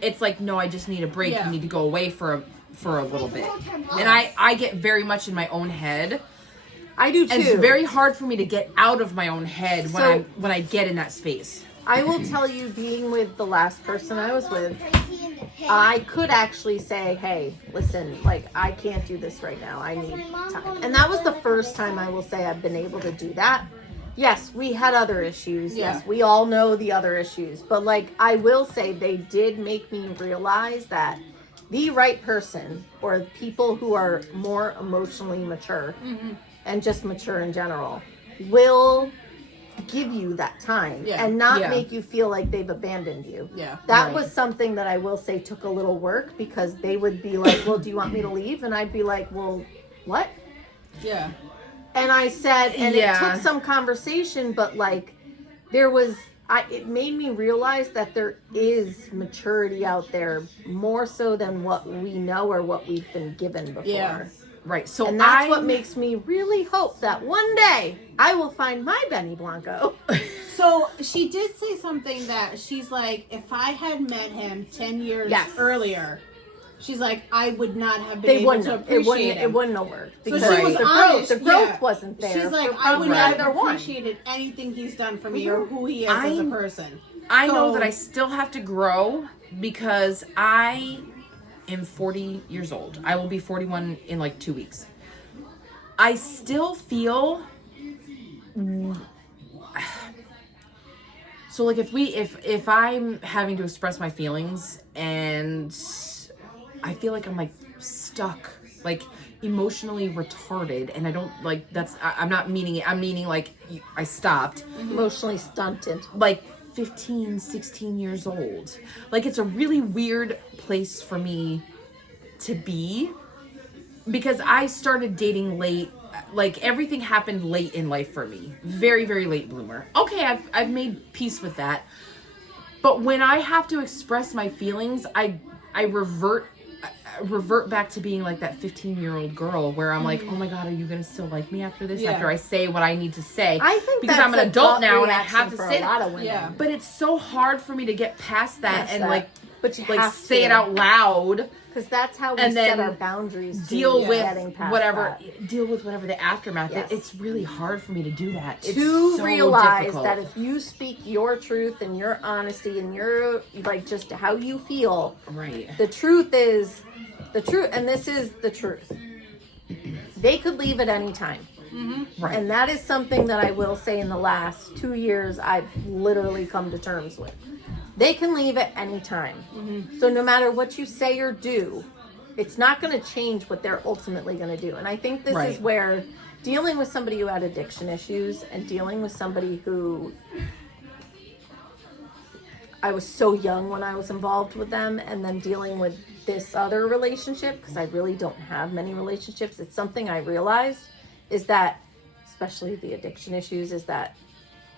It's like, no, I just need a break. Yeah. You need to go away for a little bit. And I get very much in my own head. I do too. And it's very hard for me to get out of my own head So- when I get in that space. I will tell you, being with the last person I was with, crazy in the head. I could actually say, hey, listen, like, I can't do this right now. I need time. And that was the first time I will say I've been able to do that. Yes, we had other issues. Yeah. Yes, we all know the other issues. But, like, I will say they did make me realize that the right person, or people who are more emotionally mature and just mature in general, will give you that time Yeah. and not Yeah. make you feel like they've abandoned you. Yeah. That Right. was something that I will say took a little work, because they would be like, well, do you want me to leave? And I'd be like, well, what? Yeah. And I said, and Yeah. it took some conversation, but like it made me realize that there is maturity out there, more so than what we know or what we've been given before. Yeah. Right. So And that's what makes me really hope that one day I will find my Benny Blanco. So she did say something that she's like, if I had met him 10 years Yes. earlier, she's like, I would not have been They able wouldn't to have, appreciate him. it wouldn't have worked, So because she was the honest. growth Yeah. wasn't there. She's like, for I would probably not either have one. appreciated anything he's done for me or who he is as a person. I know So- that I still have to grow because I am 40 years old. I will be 41 in like 2 weeks. I still feel so like if I'm having to express my feelings and I feel like I'm like stuck, like emotionally retarded, and I don't like I'm not meaning it. I'm meaning like I stopped. Emotionally stunted. Like 15, 16 years old. Like it's a really weird place for me to be because I started dating late. Like everything happened late in life for me. Very, very late bloomer. Okay, I've made peace with that. But when I have to express my feelings, I revert back to being like that 15-year-old girl where I'm like, oh my God, are you gonna still like me after this? Yeah. After I say what I need to say? I think because that's I'm an a adult gut now and I reaction have to for say a lot that. of women. Yeah. But it's so hard for me to get past that Past and that. like But you like have say to. it out loud. Because that's how we And set then our boundaries. Deal to with getting past whatever that. deal with whatever the aftermath. Yes. It's really hard for me to do that. It's To so realize difficult. that if you speak your truth and your honesty and your like just how you feel, right. the truth is the truth, and this is the truth. They could leave at any time. Right. And that is something that I will say in the last 2 years I've literally come to terms with. They can leave at any time. So no matter what you say or do, it's not going to change what they're ultimately going to do. And I think this is Right. where dealing with somebody who had addiction issues and dealing with somebody who I was so young when I was involved with them, and then dealing with this other relationship, because I really don't have many relationships. It's something I realized is that, especially the addiction issues, is that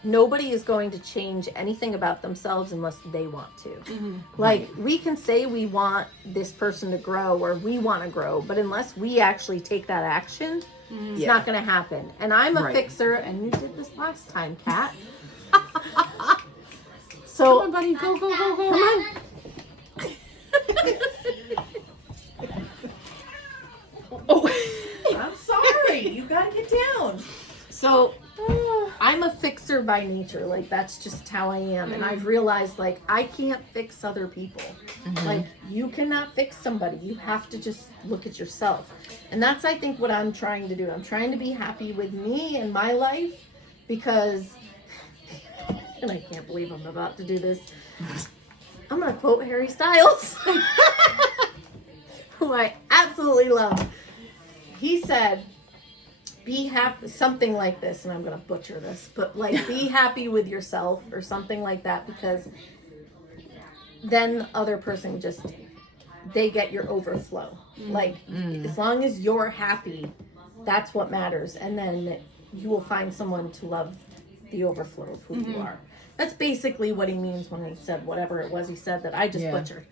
nobody is going to change anything about themselves unless they want to. Like, we can say we want this person to grow or we want to grow, but unless we actually take that action, it's Yeah. not going to happen. And I'm a Right. fixer, and you did this last time, Kat. So, Come on, buddy. Go, go, go, go. come on. Oh, I'm sorry. You gotta get down. So I'm a fixer by nature. Like, that's just how I am. And I've realized, like, I can't fix other people. Like, you cannot fix somebody. You have to just look at yourself. And that's, I think, what I'm trying to do. I'm trying to be happy with me and my life because, and I can't believe I'm about to do this. I'm going to quote Harry Styles, who I absolutely love. He said, be happy, something like this, and I'm going to butcher this, but like, be happy with yourself or something like that, because then the other person just, they get your overflow. Like, as long as you're happy, that's what matters. And then you will find someone to love the overflow of who you are. That's basically what he means when he said whatever it was he said that I just Yeah. butchered.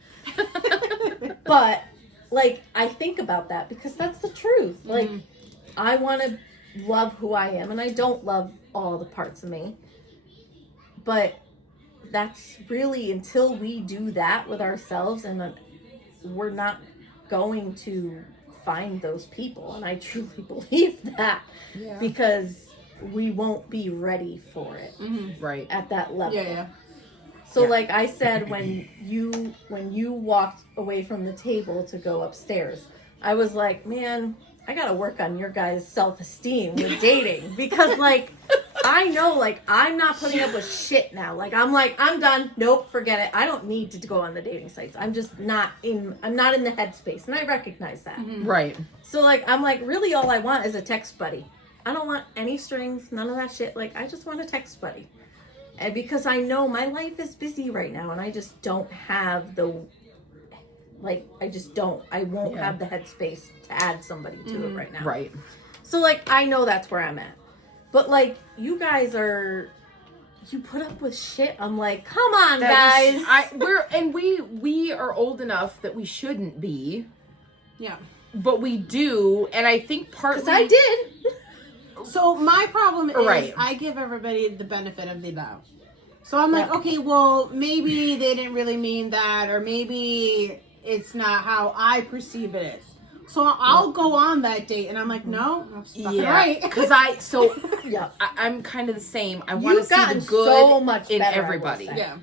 But, like, I think about that because that's the truth. Like, I want to love who I am, and I don't love all the parts of me. But that's really, until we do that with ourselves, and then we're not going to find those people. And I truly believe that because we won't be ready for it Right. at that level. Yeah. So Yeah. like I said, when you walked away from the table to go upstairs, I was like, man, I gotta work on your guys' self-esteem with dating, because like I know, like, I'm not putting up with shit now. Like, I'm done. Nope, forget it. I don't need to go on the dating sites. I'm not in the headspace, and I recognize that. Right. So like, I'm like, really all I want is a text buddy. I don't want any strings, none of that shit. Like, I just want a text buddy. And because I know my life is busy right now, and I just don't have I won't have the headspace to add somebody to it right now. Right. So like, I know that's where I'm at. But like, you guys you put up with shit. I'm like, come on, guys. We are old enough that we shouldn't be, Yeah. but we do, and I think partly Because I did. So my problem is Right. I give everybody the benefit of the doubt. So I'm like, Yeah. okay, well, maybe they didn't really mean that, or maybe it's not how I perceive it is. So I'll go on that date, and I'm like, no, that's fucking right. because Yeah. I'm kind of the same. I want to You've see the gotten good so much in better, I will everybody. say. Yeah.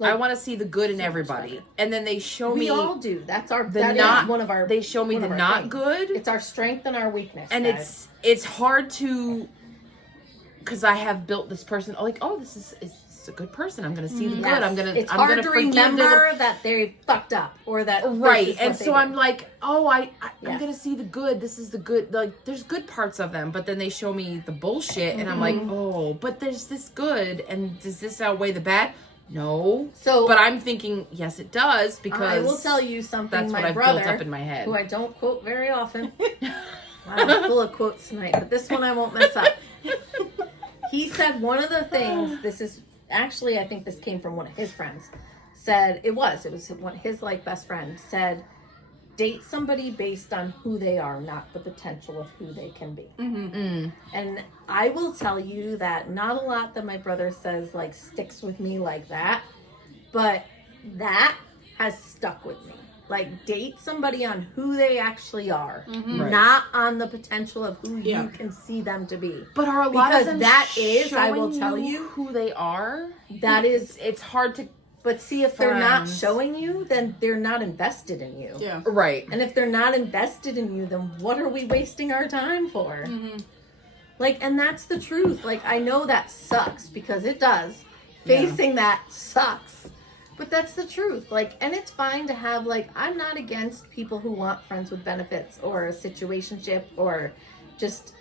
I want to see the good in everybody. And then they show me We all do. That not is one of our. they show me one the of our not things. good. It's our strength and our weakness. And guys. it's hard to, because I have built this person like, oh, this is a good person. I'm gonna see the good. It's I'm hard gonna to forgive remember that they fucked up or that right. this is And what they so did. I'm like, oh, I'm Yes. gonna see the good. This is the good. Like, there's good parts of them, but then they show me the bullshit, and I'm like, oh, but there's this good, and does this outweigh the bad? No. So, but I'm thinking, yes, it does, because I will tell you something. that's My what I've brother, built up in my head. who I don't quote very often. I'm full of quotes tonight, but this one I won't mess up. He said one of the things. This is actually, I think this came from one of his friends. Said it was one his like best friend said, date somebody based on who they are, not the potential of who they can be. And I will tell you that not a lot that my brother says like sticks with me like that, but that has stuck with me. Like, date somebody on who they actually are, Right. not on the potential of who Yeah. you can see them to be. But are a lot Because of them that is, I will showing tell you, who they are? that is. It's hard to. But see, if they're not Friends. showing you, then they're not invested in you. Yeah. Right. And if they're not invested in you, then what are we wasting our time for? Like, and that's the truth. Like, I know that sucks because it does. Facing that sucks. But that's the truth. Like, and it's fine to have, like, I'm not against people who want friends with benefits or a situationship or just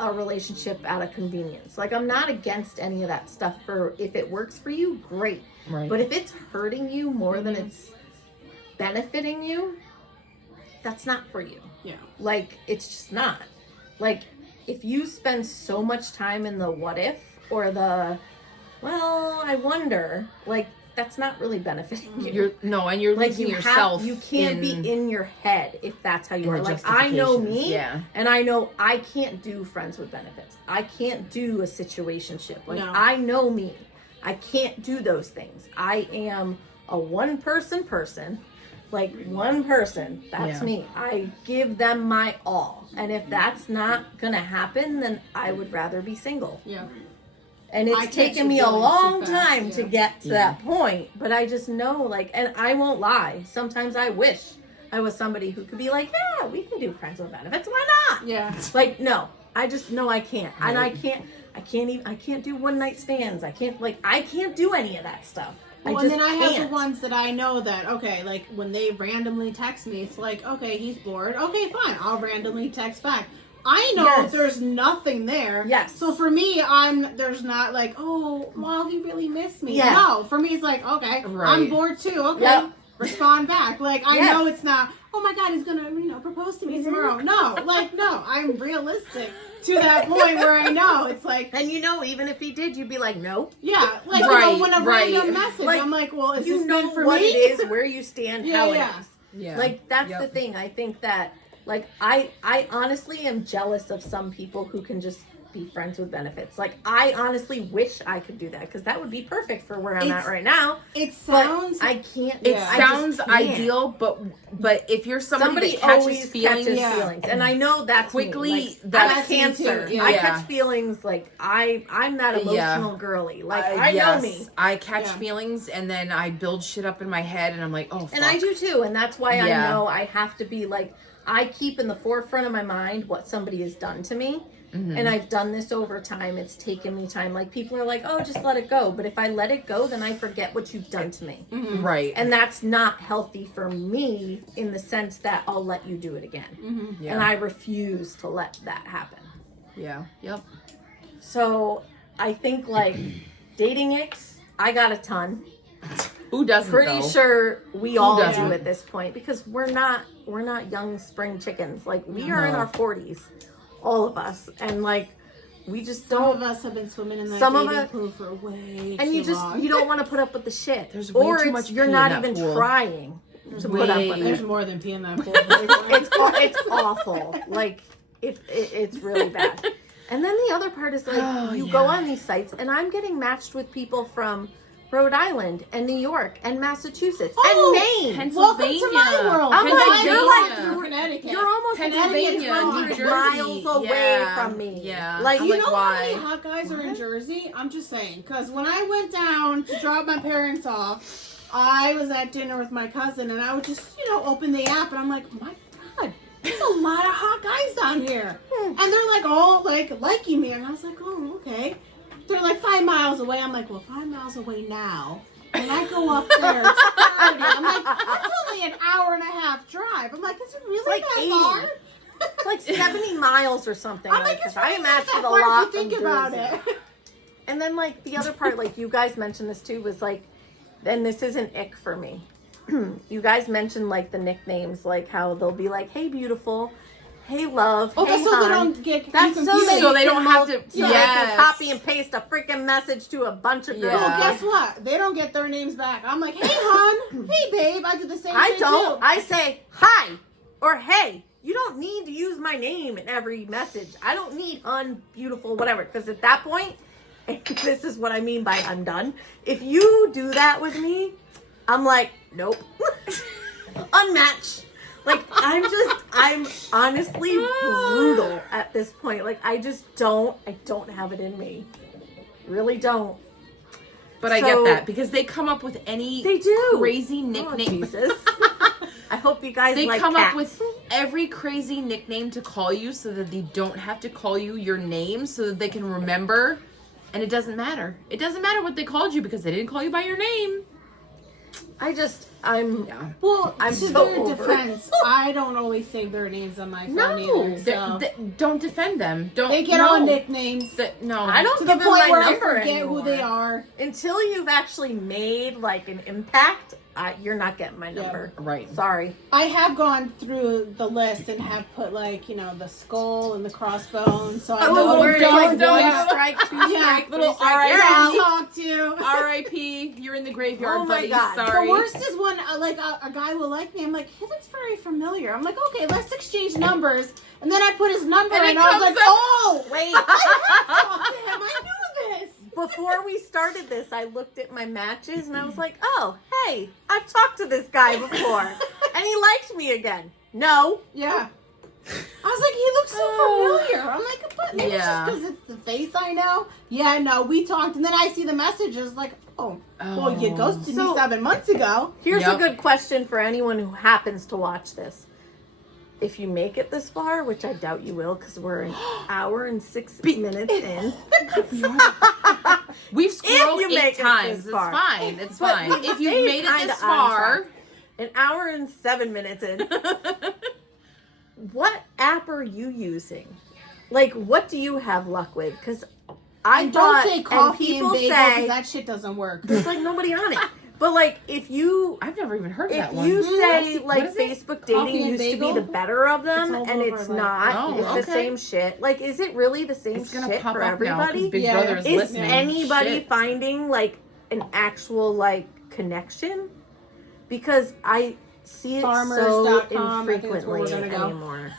a relationship out of convenience. Like, I'm not against any of that stuff. For if it works for you, great. Right. But if it's hurting you more than it's benefiting you, that's not for you. Yeah. Like, it's just not. Like, if you spend so much time in the what if or the, well, I wonder, like, that's not really benefiting you. You're Like, losing you yourself. you can't be in your head if that's how you in are. the Like, I know justifications, me, yeah. and I know I can't do friends with benefits. I can't do a situationship. Like, No. I know me. I can't do those things. I am a one-person person. Like, one person, that's Yeah. me. I give them my all. And if that's not gonna happen, then I would rather be single. Yeah. And I it's catch taken the me a feelings long too fast, time to yeah. get to that point. But I just know, like, and I won't lie. Sometimes I wish I was somebody who could be like, yeah, we can do friends with benefits. Why not? Yeah. Like, no, I just know I can't. And I can't do one night stands. I can't do any of that stuff. Well, I and just then I have can't. the ones that I know that, okay, like when they randomly text me, it's like, okay, he's bored. Okay, fine. I'll randomly text back. I know Yes. there's nothing there. Yes. So for me, there's not like, oh, wow, he really missed me. Yeah. No, for me, it's like, okay, Right. I'm bored too. Okay. Yep. Respond back. Like, I Yes. know it's not, oh my God, he's going to, propose to me tomorrow. No, no, I'm realistic to that point where I know it's like, And even if he did, you'd be like, no. yeah, like, Right, when a right. random message, Like, I'm like, well, is You this know meant for what me? it is, where you stand, Yeah, how yeah. it is. Yeah. Like, that's Yep. the thing. I think that, like, I honestly am jealous of some people who can just be friends with benefits. Like, I honestly wish I could do that because that would be perfect for where I'm It's- at right now. It But sounds I can't. It Yeah. I sounds just can't. ideal, but if you're somebody that always catches feelings, catches Yeah. feelings, and I know that's Quickly, Me. Like, that's I'm me Cancer. too. Yeah. I Yeah. catch feelings like I'm that Yeah. emotional girly. Like, I yes, know me. I catch Yeah. feelings and then I build shit up in my head and I'm like, oh, fuck. And I do too, and that's why I Yeah. know I have to be like, I keep in the forefront of my mind what somebody has done to me. Mm-hmm. And I've done this over time. It's taken me time. Like, people are like, oh, just let it go. But if I let it go, then I forget what you've done to me. Right. And that's not healthy for me in the sense that I'll let you do it again. yeah. And I refuse to let that happen. yeah. Yep. So I think, like, dating icks, I got a ton. Who doesn't? Pretty though? sure we all doesn't? do at this point because we're not young spring chickens. Like, we are in No. our 40s, all of us, and like, we just some of don't. us have been swimming in that Some of dating us- pool for way And too you just long. you don't want to put up with the shit, There's way or too it's, much you're pee in not that even pool. trying to put up with There's it. more than pee in that pool. It's awful. Like, it's really bad. And then the other part is like, Oh, you yeah. go on these sites, and I'm getting matched with people from Rhode Island and New York and Massachusetts Oh, and Maine. Pennsylvania. Welcome to my world. I'm like, Pennsylvania. you're like, Connecticut. You're almost Pennsylvania, 100 New Jersey. miles away Yeah. from me. Yeah. Like, I'm You like, know why? how many hot guys are in Jersey? I'm just saying. Because when I went down to drop my parents off, I was at dinner with my cousin, and I would just, open the app, and I'm like, my God, there's a lot of hot guys down here. And they're like all liking me, and I was like, oh, okay. They're like 5 miles away. I'm like, well, 5 miles away now. When I go up there, it's 30. I'm like, that's only an hour and a half drive. I'm like, is it really like that 80. far? It's like 70 miles or something. I'm like, it's I really imagine not that a far lot if you think from about Jersey. it. And then, like, the other part, like, you guys mentioned this too, was like, and this is an ick for me. You guys mentioned, like, the nicknames, like, how they'll be like, hey, beautiful, hey, love, Oh, hey, that's so hon. they don't get That's so confused. they, So they don't have to- so they Yes. can copy and paste a freaking message to a bunch of girls. Yeah. Well, guess what? They don't get their names back. I'm like, hey, hon. Hey, babe. I do the same I thing, don't. too. I say hi or hey. You don't need to use my name in every message. I don't need beautiful, whatever. Because at that point, and this is what I mean by I'm done. If you do that with me, I'm like, nope. Unmatched. Like, I'm honestly brutal at this point. Like, I don't have it in me. Really don't. But I So- get that because they come up with any They do. crazy Oh, nickname. Jesus. I hope you guys They like come cats. up with every crazy nickname to call you so that they don't have to call you your name so that they can remember. And it doesn't matter. It doesn't matter what they called you because they didn't call you by your name. Well, I'm to so their over it. defense, I don't always save their names on my phone No. either. So Don't defend them. Don't. they get no. all nicknames No. I don't to the give them point my where I number forget anymore. who they are. Until you've actually made like an impact, you're not getting my number. Right. Sorry. I have gone through the list and have put the skull and the crossbones. So I know Oh, who where it's don't like do one it. strike, two Yeah, strike, little three strike, R.I.P. you're I'll out. talk to. R.I.P. You're in the graveyard, Oh my buddy. God. Sorry. The worst is when a guy will like me. I'm like, he looks very familiar. I'm like, okay, let's exchange numbers. And then I put his number And it and I was comes like, up- oh, Wait. I have talked to him. I knew this. Before we started this, I looked at my matches and I was like, oh, hey, I've talked to this guy before. And he liked me again. No. Yeah. I was like, he looks so familiar. I'm like, but maybe Yeah. it's just because it's the face I know. Yeah, no, we talked. And then I see the messages like, well, you ghosted So- me 7 months ago. Here's a Yep. good question for anyone who happens to watch this. If you make it this far, which I doubt you will because we're an hour and 6 minutes in. We've scrolled you 8 make it times. this It's far. fine. It's But fine. we If you've stayed made it kinda this on far, track. An hour and 7 minutes in. What app are you using? Like, what do you have luck with? Because I And thought, don't say coffee and people bagel say because that shit doesn't work. there's like nobody on it. But like, if you I've never even heard of that if one. you say like is it? Facebook Coffee dating and used to be bagel? the better of them, It's all and over, it's like- not. Oh, It's the okay. same shit. Like, is it really the same It's gonna shit pop for up now because everybody? Big Yeah. Brother is Is listening. anybody Shit. finding like an actual like connection? Because I see it so Farmers.com, I think that's where we're infrequently gonna go. anymore.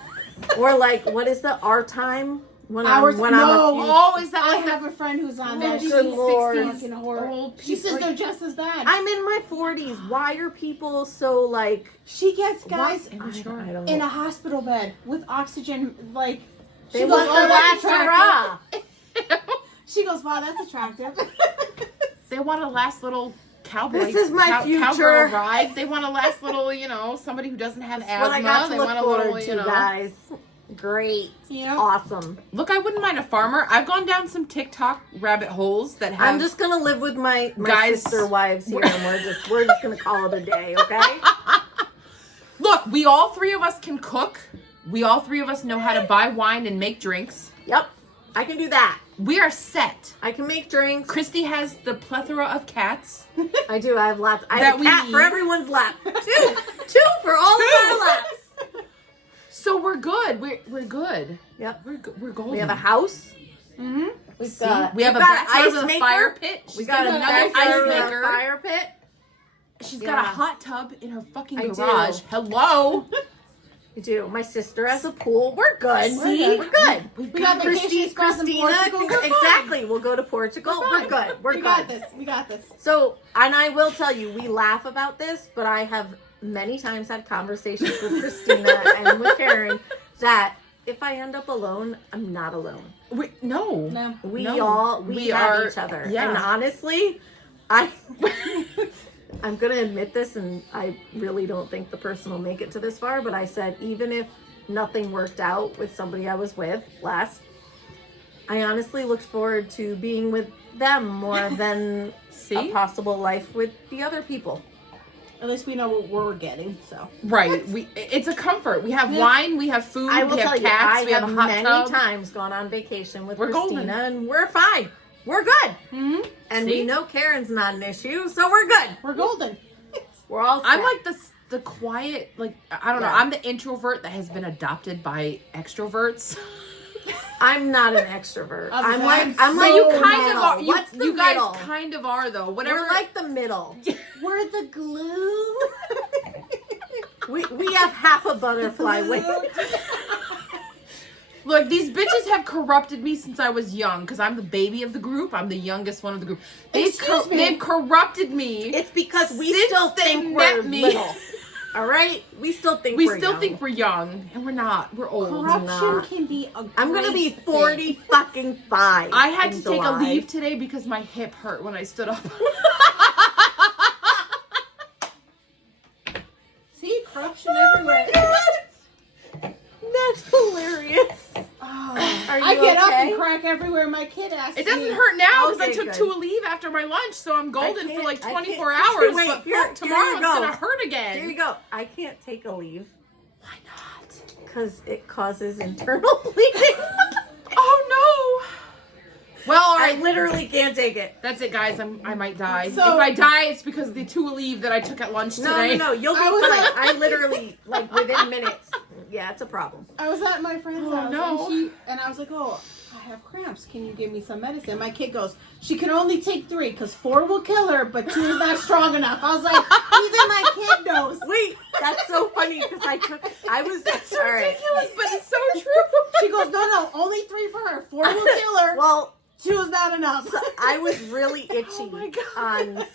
Or like, what is the our time when Hours? I'm No. a few, Oh, is that I like have a friend who's on Oh, that. good She's Lord. 60 fucking horror. old She says people. they're just as bad. I'm in my 40s. Why are people so like? She gets guys I don't in know. a hospital bed with oxygen, like They she goes, want "Oh, the that's last attractive." hurrah. She goes, "Wow, that's attractive." They want a last little cowboy. This is my future. Cowgirl ride. They want a last little, somebody who doesn't have That's what I got asthma. to They look want a forward little, to, guys. Great. Yeah. Awesome. Look, I wouldn't mind a farmer. I've gone down some TikTok rabbit holes that have. I'm just gonna live with my Guys- sister wives here, and we're just gonna call it a day, okay? Look, we all 3 of us can cook. We all 3 of us know how to buy wine and make drinks. Yep, I can do that. We are set. I can make drinks. Christy has the plethora of cats. I do. I have lots. I That have a we cat for need. everyone's lap. Two for all of our laps. So we're good. We're good. Yep. We're golden. We have a house. Mm-hmm. We've See? got We have a we've got bachelor an with a maker. fire pit. We She's got got another another ice ice maker. maker. Fire pit. She's got a Yeah. hot tub in her fucking I garage. do. Hello. We do. My sister has a pool. We're good. See? We're good. We got vacation spots in Portugal. We're fine. Exactly. We'll go to Portugal. We're good. We're We good. got this. We got this. So, and I will tell you, we laugh about this, but I have many times had conversations with Christina and with Karen that if I end up alone, I'm not alone. No. We No. we have each other. Yeah. And honestly, I'm going to admit this, and I really don't think the person will make it to this far, but I said, even if nothing worked out with somebody I was with last, I honestly looked forward to being with them more than a possible life with the other people. At least we know what we're getting, so. Right. It's a comfort. We have wine, we have food, I will we have tell cats, you, we I have have a hot many tub. times gone on vacation with We're Christina, golden. and we're fine. We're good. Mm-hmm. And See? we know Karen's not an issue, so we're good. We're golden. We're all set. I'm like the quiet, like, I don't know. Yeah. I'm the introvert that has been adopted by extroverts. I'm not an extrovert. I'm I'm so like You the kind middle. of are. What's the You guys middle? kind of are, though. Whatever. We're like the middle. We're the glue. We have half a butterfly wing. Look, these bitches have corrupted me since I was young because I'm the baby of the group. I'm the youngest one of the group. Excuse me. They've corrupted me. It's because we Since still they think met we're me. little. All right? We still think We we're still young. think we're young, and we're not. We're old. Corruption not. can be a I'm going to be great 40 fucking 5. I had in to take a July. leave today because my hip hurt when I stood up. See, corruption everywhere. That's hilarious. Oh, Are I you get up okay? and crack everywhere. My kid asks It doesn't me. hurt now because I Okay, took good. 2 leave after my lunch, so I'm golden for can't- like I 24 can't- hours. Wait, but here- fuck, tomorrow here you it's go. gonna hurt again. There you go. I can't take a leave Why not? because it causes internal bleeding. Oh no! Well, all I right. literally can't take it. That's it, guys. I might die. So- if I die, it's because of the 2 leave that I took at lunch No, today. no, you'll be I was fine. like- I literally, like, within minutes. Yeah, it's a problem. I was at my friend's Oh, house no. and I was like, oh, I have cramps. Can you give me some medicine? My kid goes, she can only take 3 because 4 will kill her, but 2 is not strong enough. I was like, even my kid knows. Wait, that's so funny because I was, It's all right. ridiculous, but it's so true. She goes, no, only 3 for her. 4 will kill her. Well, 2 is not enough. I was really itchy Oh my God. on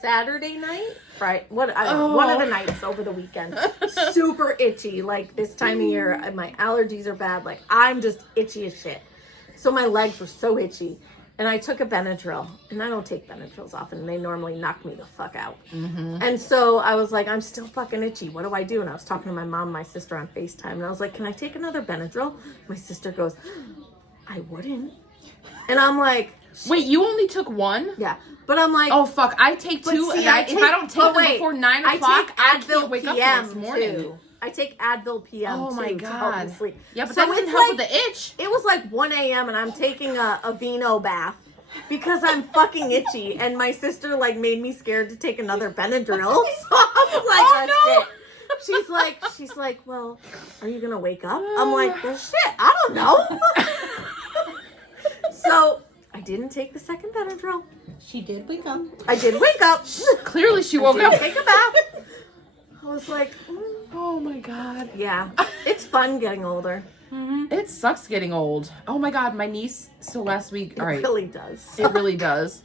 Saturday night. Right, one of the nights over the weekend. Super itchy. Like this time of year, my allergies are bad. Like I'm just itchy as shit. So my legs were so itchy, and I took a Benadryl. And I don't take Benadryls often. They normally knock me the fuck out. Mm-hmm. And so I was like, I'm still fucking itchy. What do I do? And I was talking to my mom, and my sister on FaceTime, and I was like, can I take another Benadryl? My sister goes, I wouldn't. And I'm like, Wait, you only took 1? yeah. But I'm like, Oh fuck! I take 2, see, and I if take- I don't take but them wait, before 9 I o'clock, take I Advil can't wake up the PM next morning. too. I take Advil PM Oh too my to help me God. sleep. Yeah, but So that doesn't it's help like- with the itch. It was like 1 a.m. and I'm taking a vino bath because I'm fucking itchy, and my sister like made me scared to take another Benadryl. So I was like, Oh, no. shit. She's like, well, are you gonna wake up? I'm like, well, shit, I don't know. So I didn't take the second Benadryl. She did wake up. I did wake up. Clearly, she woke Did up. take a bath. I was like, Oh my God. yeah, it's fun getting older. It sucks getting old. Oh my God, my niece. So last week, It all right, really does. it really does.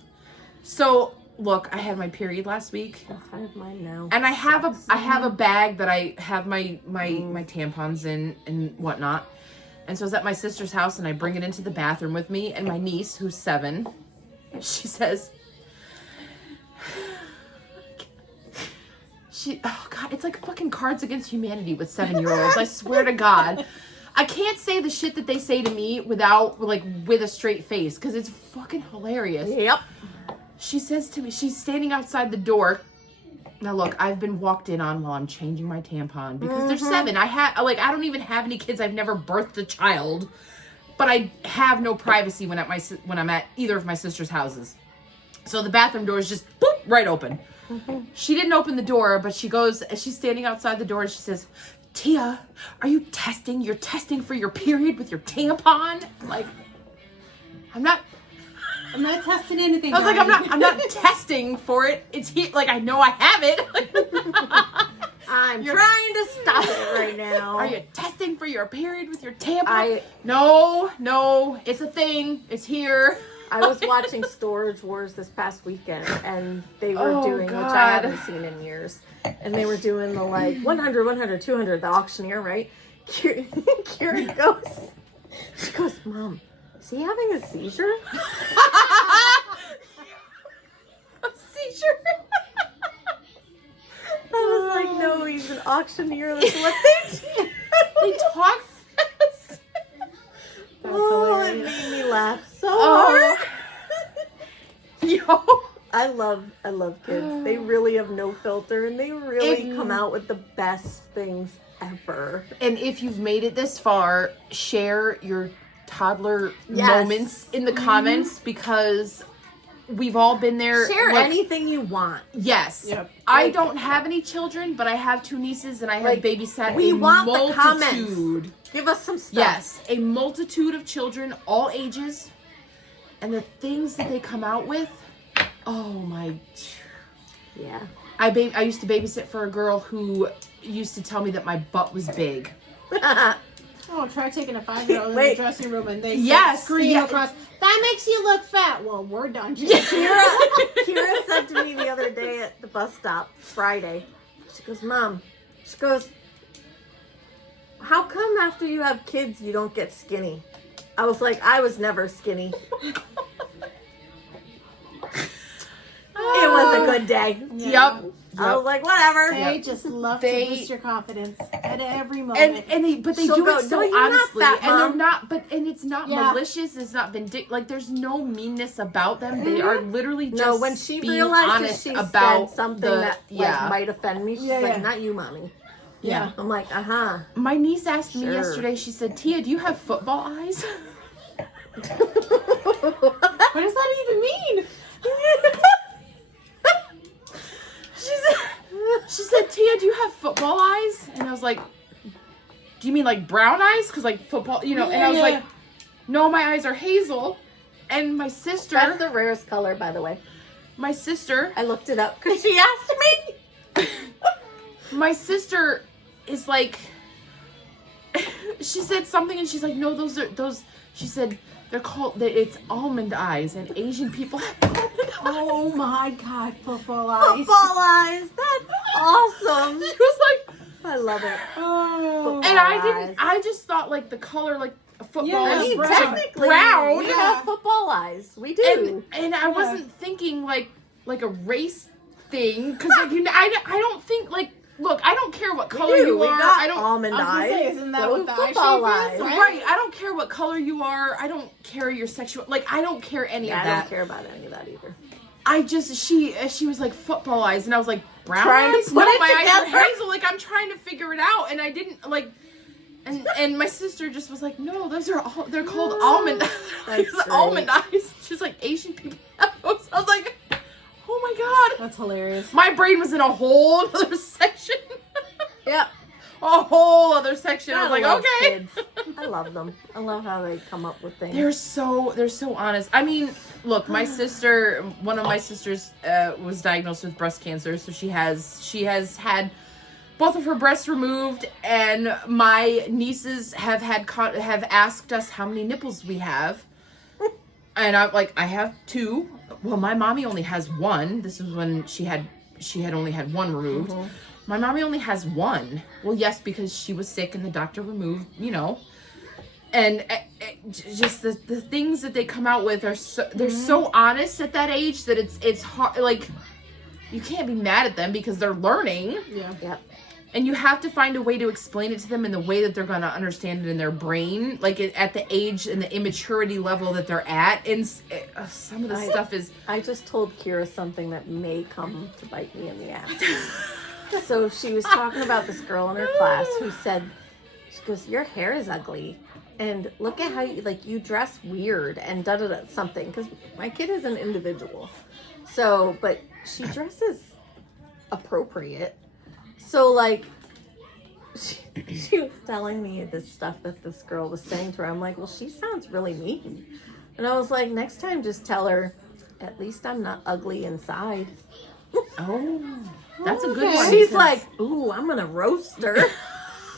So look, I had my period last week, I have mine now. and I have a bag that I have my tampons in and whatnot. And so I was at my sister's house, and I bring it into the bathroom with me, and my niece, who's 7, she says, oh God, it's like fucking Cards Against Humanity with 7-year-olds. I swear to God. I can't say the shit that they say to me with a straight face, because it's fucking hilarious. Yep. She says to me, she's standing outside the door. Now look, I've been walked in on while I'm changing my tampon because they're 7. I don't even have any kids. I've never birthed a child, but I have no privacy when I'm at either of my sister's houses. So the bathroom door is just boop right open. She didn't open the door, but she's standing outside the door and she says, Tia, are you testing? You're testing for your period with your tampon? Like, I'm not testing anything. I was like, darling. I'm not testing for it. It's here. Like, I know I have it. I'm trying to stop it right now. Are you testing for your period with your tampon? No, it's a thing. It's here. I was watching Storage Wars this past weekend, and they were doing, God. which I haven't seen in years, and they were doing the like 100, 100, 200, the auctioneer, right? Kira goes, she goes, Mom, is he having a seizure? A seizure. I was like, no, he's an auctioneer. That's what they do. They talk fast. Oh, it made me laugh so Oh. hard. Yo. I love kids. They really have no filter, and they really come out with the best things ever. And if you've made it this far, share your toddler Yes. moments in the comments, because we've all been there. Share Like, anything you want. Yes. Yep. I don't have any children, but I have 2 nieces, and I have babysat we a want the multitude. comments. Give us some stuff. Yes, a multitude of children, all ages, and the things that they come out with. Oh my! Yeah. I used to babysit for a girl who used to tell me that my butt was big. Oh, try taking a 5-year-old in the Wait. dressing room and they Yes, scream yeah. across. That makes you look fat. Well, we're done. Kira said to me the other day at the bus stop, Friday, she goes, Mom, she goes, how come after you have kids you don't get skinny? I was like, I was never skinny. It was a good day. Yep. I was like, whatever. They just love They- to boost your confidence at every moment. And they She'll do go, it so "No, you're not honestly, fat, and they're Mom." not. But it's not Yeah. malicious. It's not vindictive. Like there's no meanness about them. They are literally just No, when she being realized that honest she about said something the, that like, might offend me, she's Yeah, like, yeah. not you, Mommy. yeah. I'm like, uh-huh. My niece asked me Sure. yesterday. She said, "Tia, do you have football eyes?" What does that even mean? She said, "Tia, do you have football eyes?" And I was like, "Do you mean like brown eyes? Because like football, you know?" And I was Yeah. like, "No, my eyes are hazel." And my sister, That's the rarest color, by the way. my sister I looked it up because she asked me. My sister is like, she said something and she's like, no, those, she said, they're called, it's almond eyes, and Asian people have almond eyes. Oh my God, football eyes. Football eyes. That's awesome. She was like, I love it. Oh. and eyes. I just thought like the color, like a football Yeah, I is mean, brown. technically, brown. we Yeah. have football eyes. We do. And I wasn't thinking like a race thing, because like, I don't think like, look, I don't care what color you We are. got I don't. almond I was gonna eyes. say, isn't that so what the eye football shape eyes? is, right? Right, I don't care what color you are. I don't care your sexual. Like, I don't care any Yeah, of I that. don't care about any of that either. I just she was like football eyes, and I was like brown Trying to eyes. put No, it my eyes are together. hazel. Like I'm trying to figure it out, and I didn't like. And my sister just was like, no, those are all. They're called almond. That's These almond eyes. She's like Asian people have those. I was like, oh my God. That's hilarious. My brain was in a whole other section. Yep. A whole other section. I was like, love okay. kids. I love them. I love how they come up with things. They're so honest. I mean, look, one of my sisters was diagnosed with breast cancer, so she has had both of her breasts removed, and my nieces have asked us how many nipples we have, and I'm like, I have 2. Well, my mommy only has 1. This is when she had only had 1 removed. Mm-hmm. My mommy only has 1. Well, yes, because she was sick and the doctor removed, And just the things that they come out with they're so honest at that age that it's hard. Like, you can't be mad at them because they're learning, Yeah. Yep. and you have to find a way to explain it to them in the way that they're going to understand it in their brain, like at the age and the immaturity level that they're at. And some of the stuff is. I just told Kira something that may come to bite me in the ass. So she was talking about this girl in her class who said, she goes, your hair is ugly. And look at how you dress weird and da-da-da something. Because my kid is an individual. So, but she dresses appropriate. So, like, she was telling me this stuff that this girl was saying to her. I'm like, well, she sounds really mean. And I was like, next time just tell her, at least I'm not ugly inside. Oh. That's a good Okay. one. She's because- like, ooh, I'm gonna roast her. And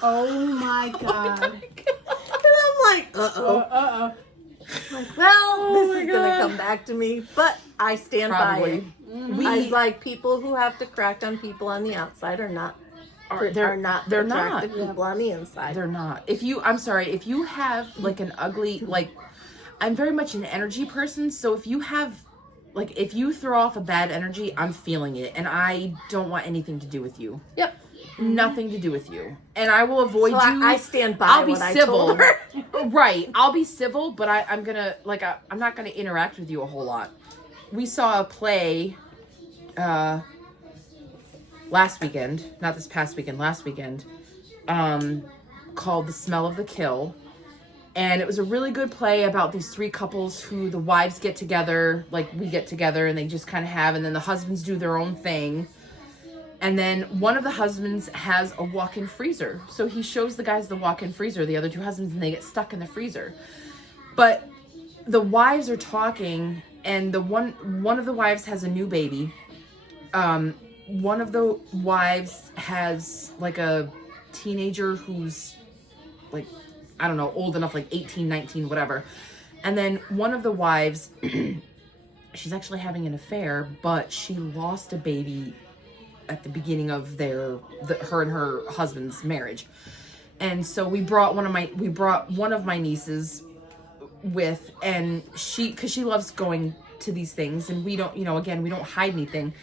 Oh my god. I'm like, uh-oh. Uh-oh. Like, well, this my is gonna God. come back to me, but I stand Probably. by it. I was like, people who have to crack on people on the outside are not they're not they're attractive not. people on the inside. They're not. I'm sorry, if you have like an ugly, like, I'm very much an energy person, so if you have, like, if you throw off a bad energy, I'm feeling it, and I don't want anything to do with you. Yep. Nothing to do with you. And I will avoid So you. I stand by I'll be what I civil. told her. Right. I'll be civil, but I'm gonna, like, I'm not gonna interact with you a whole lot. We saw a play, last weekend, not this past weekend, last weekend, called The Smell of the Kill. And it was a really good play about these three couples who the wives get together, like we get together, and they just kind of have, and then the husbands do their own thing. And then one of the husbands has a walk-in freezer. So he shows the guys the walk-in freezer, the other two husbands, and they get stuck in the freezer. But the wives are talking, and the one of the wives has a new baby. One of the wives has like a teenager who's like, I don't know, old enough, like 18, 19, whatever. And then one of the wives, she's actually having an affair, but she lost a baby at the beginning of her and her husband's marriage. And so we brought one of my nieces with, and because she loves going to these things, and we don't, again, we don't hide anything.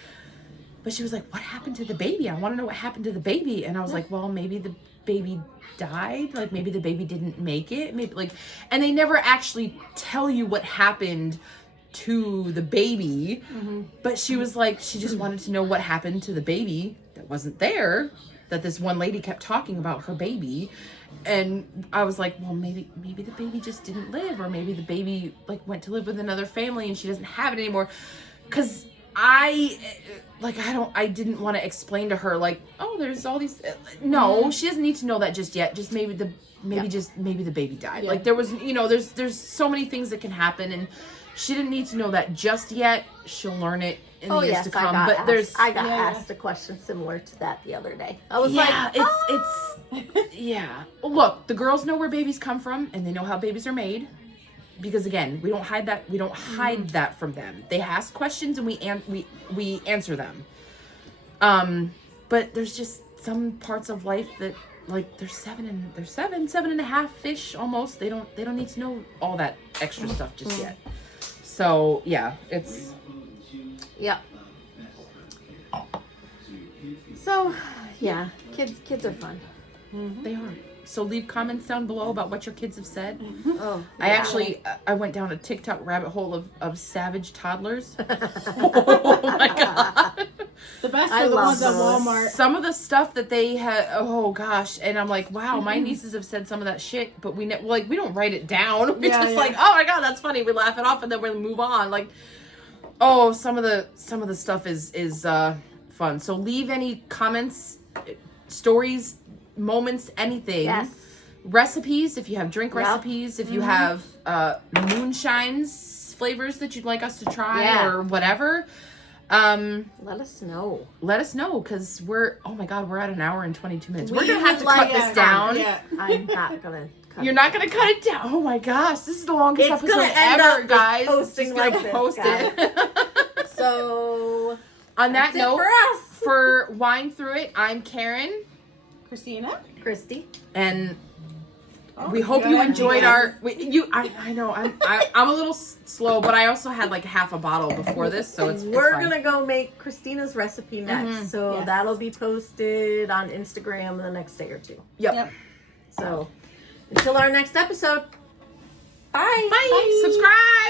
But she was like, what happened to the baby? I want to know what happened to the baby. And I was like, well, maybe the baby died. Like, maybe the baby didn't make it. Maybe, like, and they never actually tell you what happened to the baby. Mm-hmm. But she was like, she just wanted to know what happened to the baby that wasn't there, that this one lady kept talking about her baby. And I was like, well, maybe the baby just didn't live, or maybe the baby like went to live with another family and she doesn't have it anymore. Because I didn't want to explain to her, like, oh, there's all these, no, she doesn't need to know that just yet. Just maybe the baby died. Yeah. Like, there was, there's so many things that can happen, and she didn't need to know that just yet. She'll learn it in the years to come. I got asked a question similar to that the other day. I was it's yeah. Look, the girls know where babies come from, and they know how babies are made. Because again, we don't hide that. We don't hide that from them. They ask questions, and we answer them. But there's just some parts of life that, like, they're 7.5-ish almost. They don't need to know all that extra stuff just yet. So yeah, it's. Yep. So yeah, kids are fun. Mm-hmm. They are. So leave comments down below about what your kids have said. Oh, I went down a TikTok rabbit hole of savage toddlers. Oh my god. The best are the ones at those. Walmart. Some of the stuff that they had, oh gosh, and I'm like, wow, my nieces have said some of that shit, but we don't write it down. We're just like, oh my god, that's funny. We laugh it off and then we move on. Like, oh, some of the stuff is fun. So leave any comments, stories, moments, anything. Yes. Recipes, if you have drink recipes, if you have moonshines flavors that you'd like us to try or whatever. Let us know. Because we're at an hour and 22 minutes. We We're gonna have to would cut like this down. Yeah. I'm not gonna cut You're it not gonna cut it down. Oh my gosh, this is the longest It's episode gonna end ever, up guys. posting Just gonna like this, post it. So On that that's it note, for us. for Wine Through It, I'm Karen, Christina? Christy. and we hope go you ahead. enjoyed our. I know I'm a little slow, but I also had like half a bottle before this, so it's We're fine. gonna go make Christina's recipe next, so Yes. that'll be posted on Instagram the next day or two. Yep. So until our next episode, bye. Bye. Subscribe.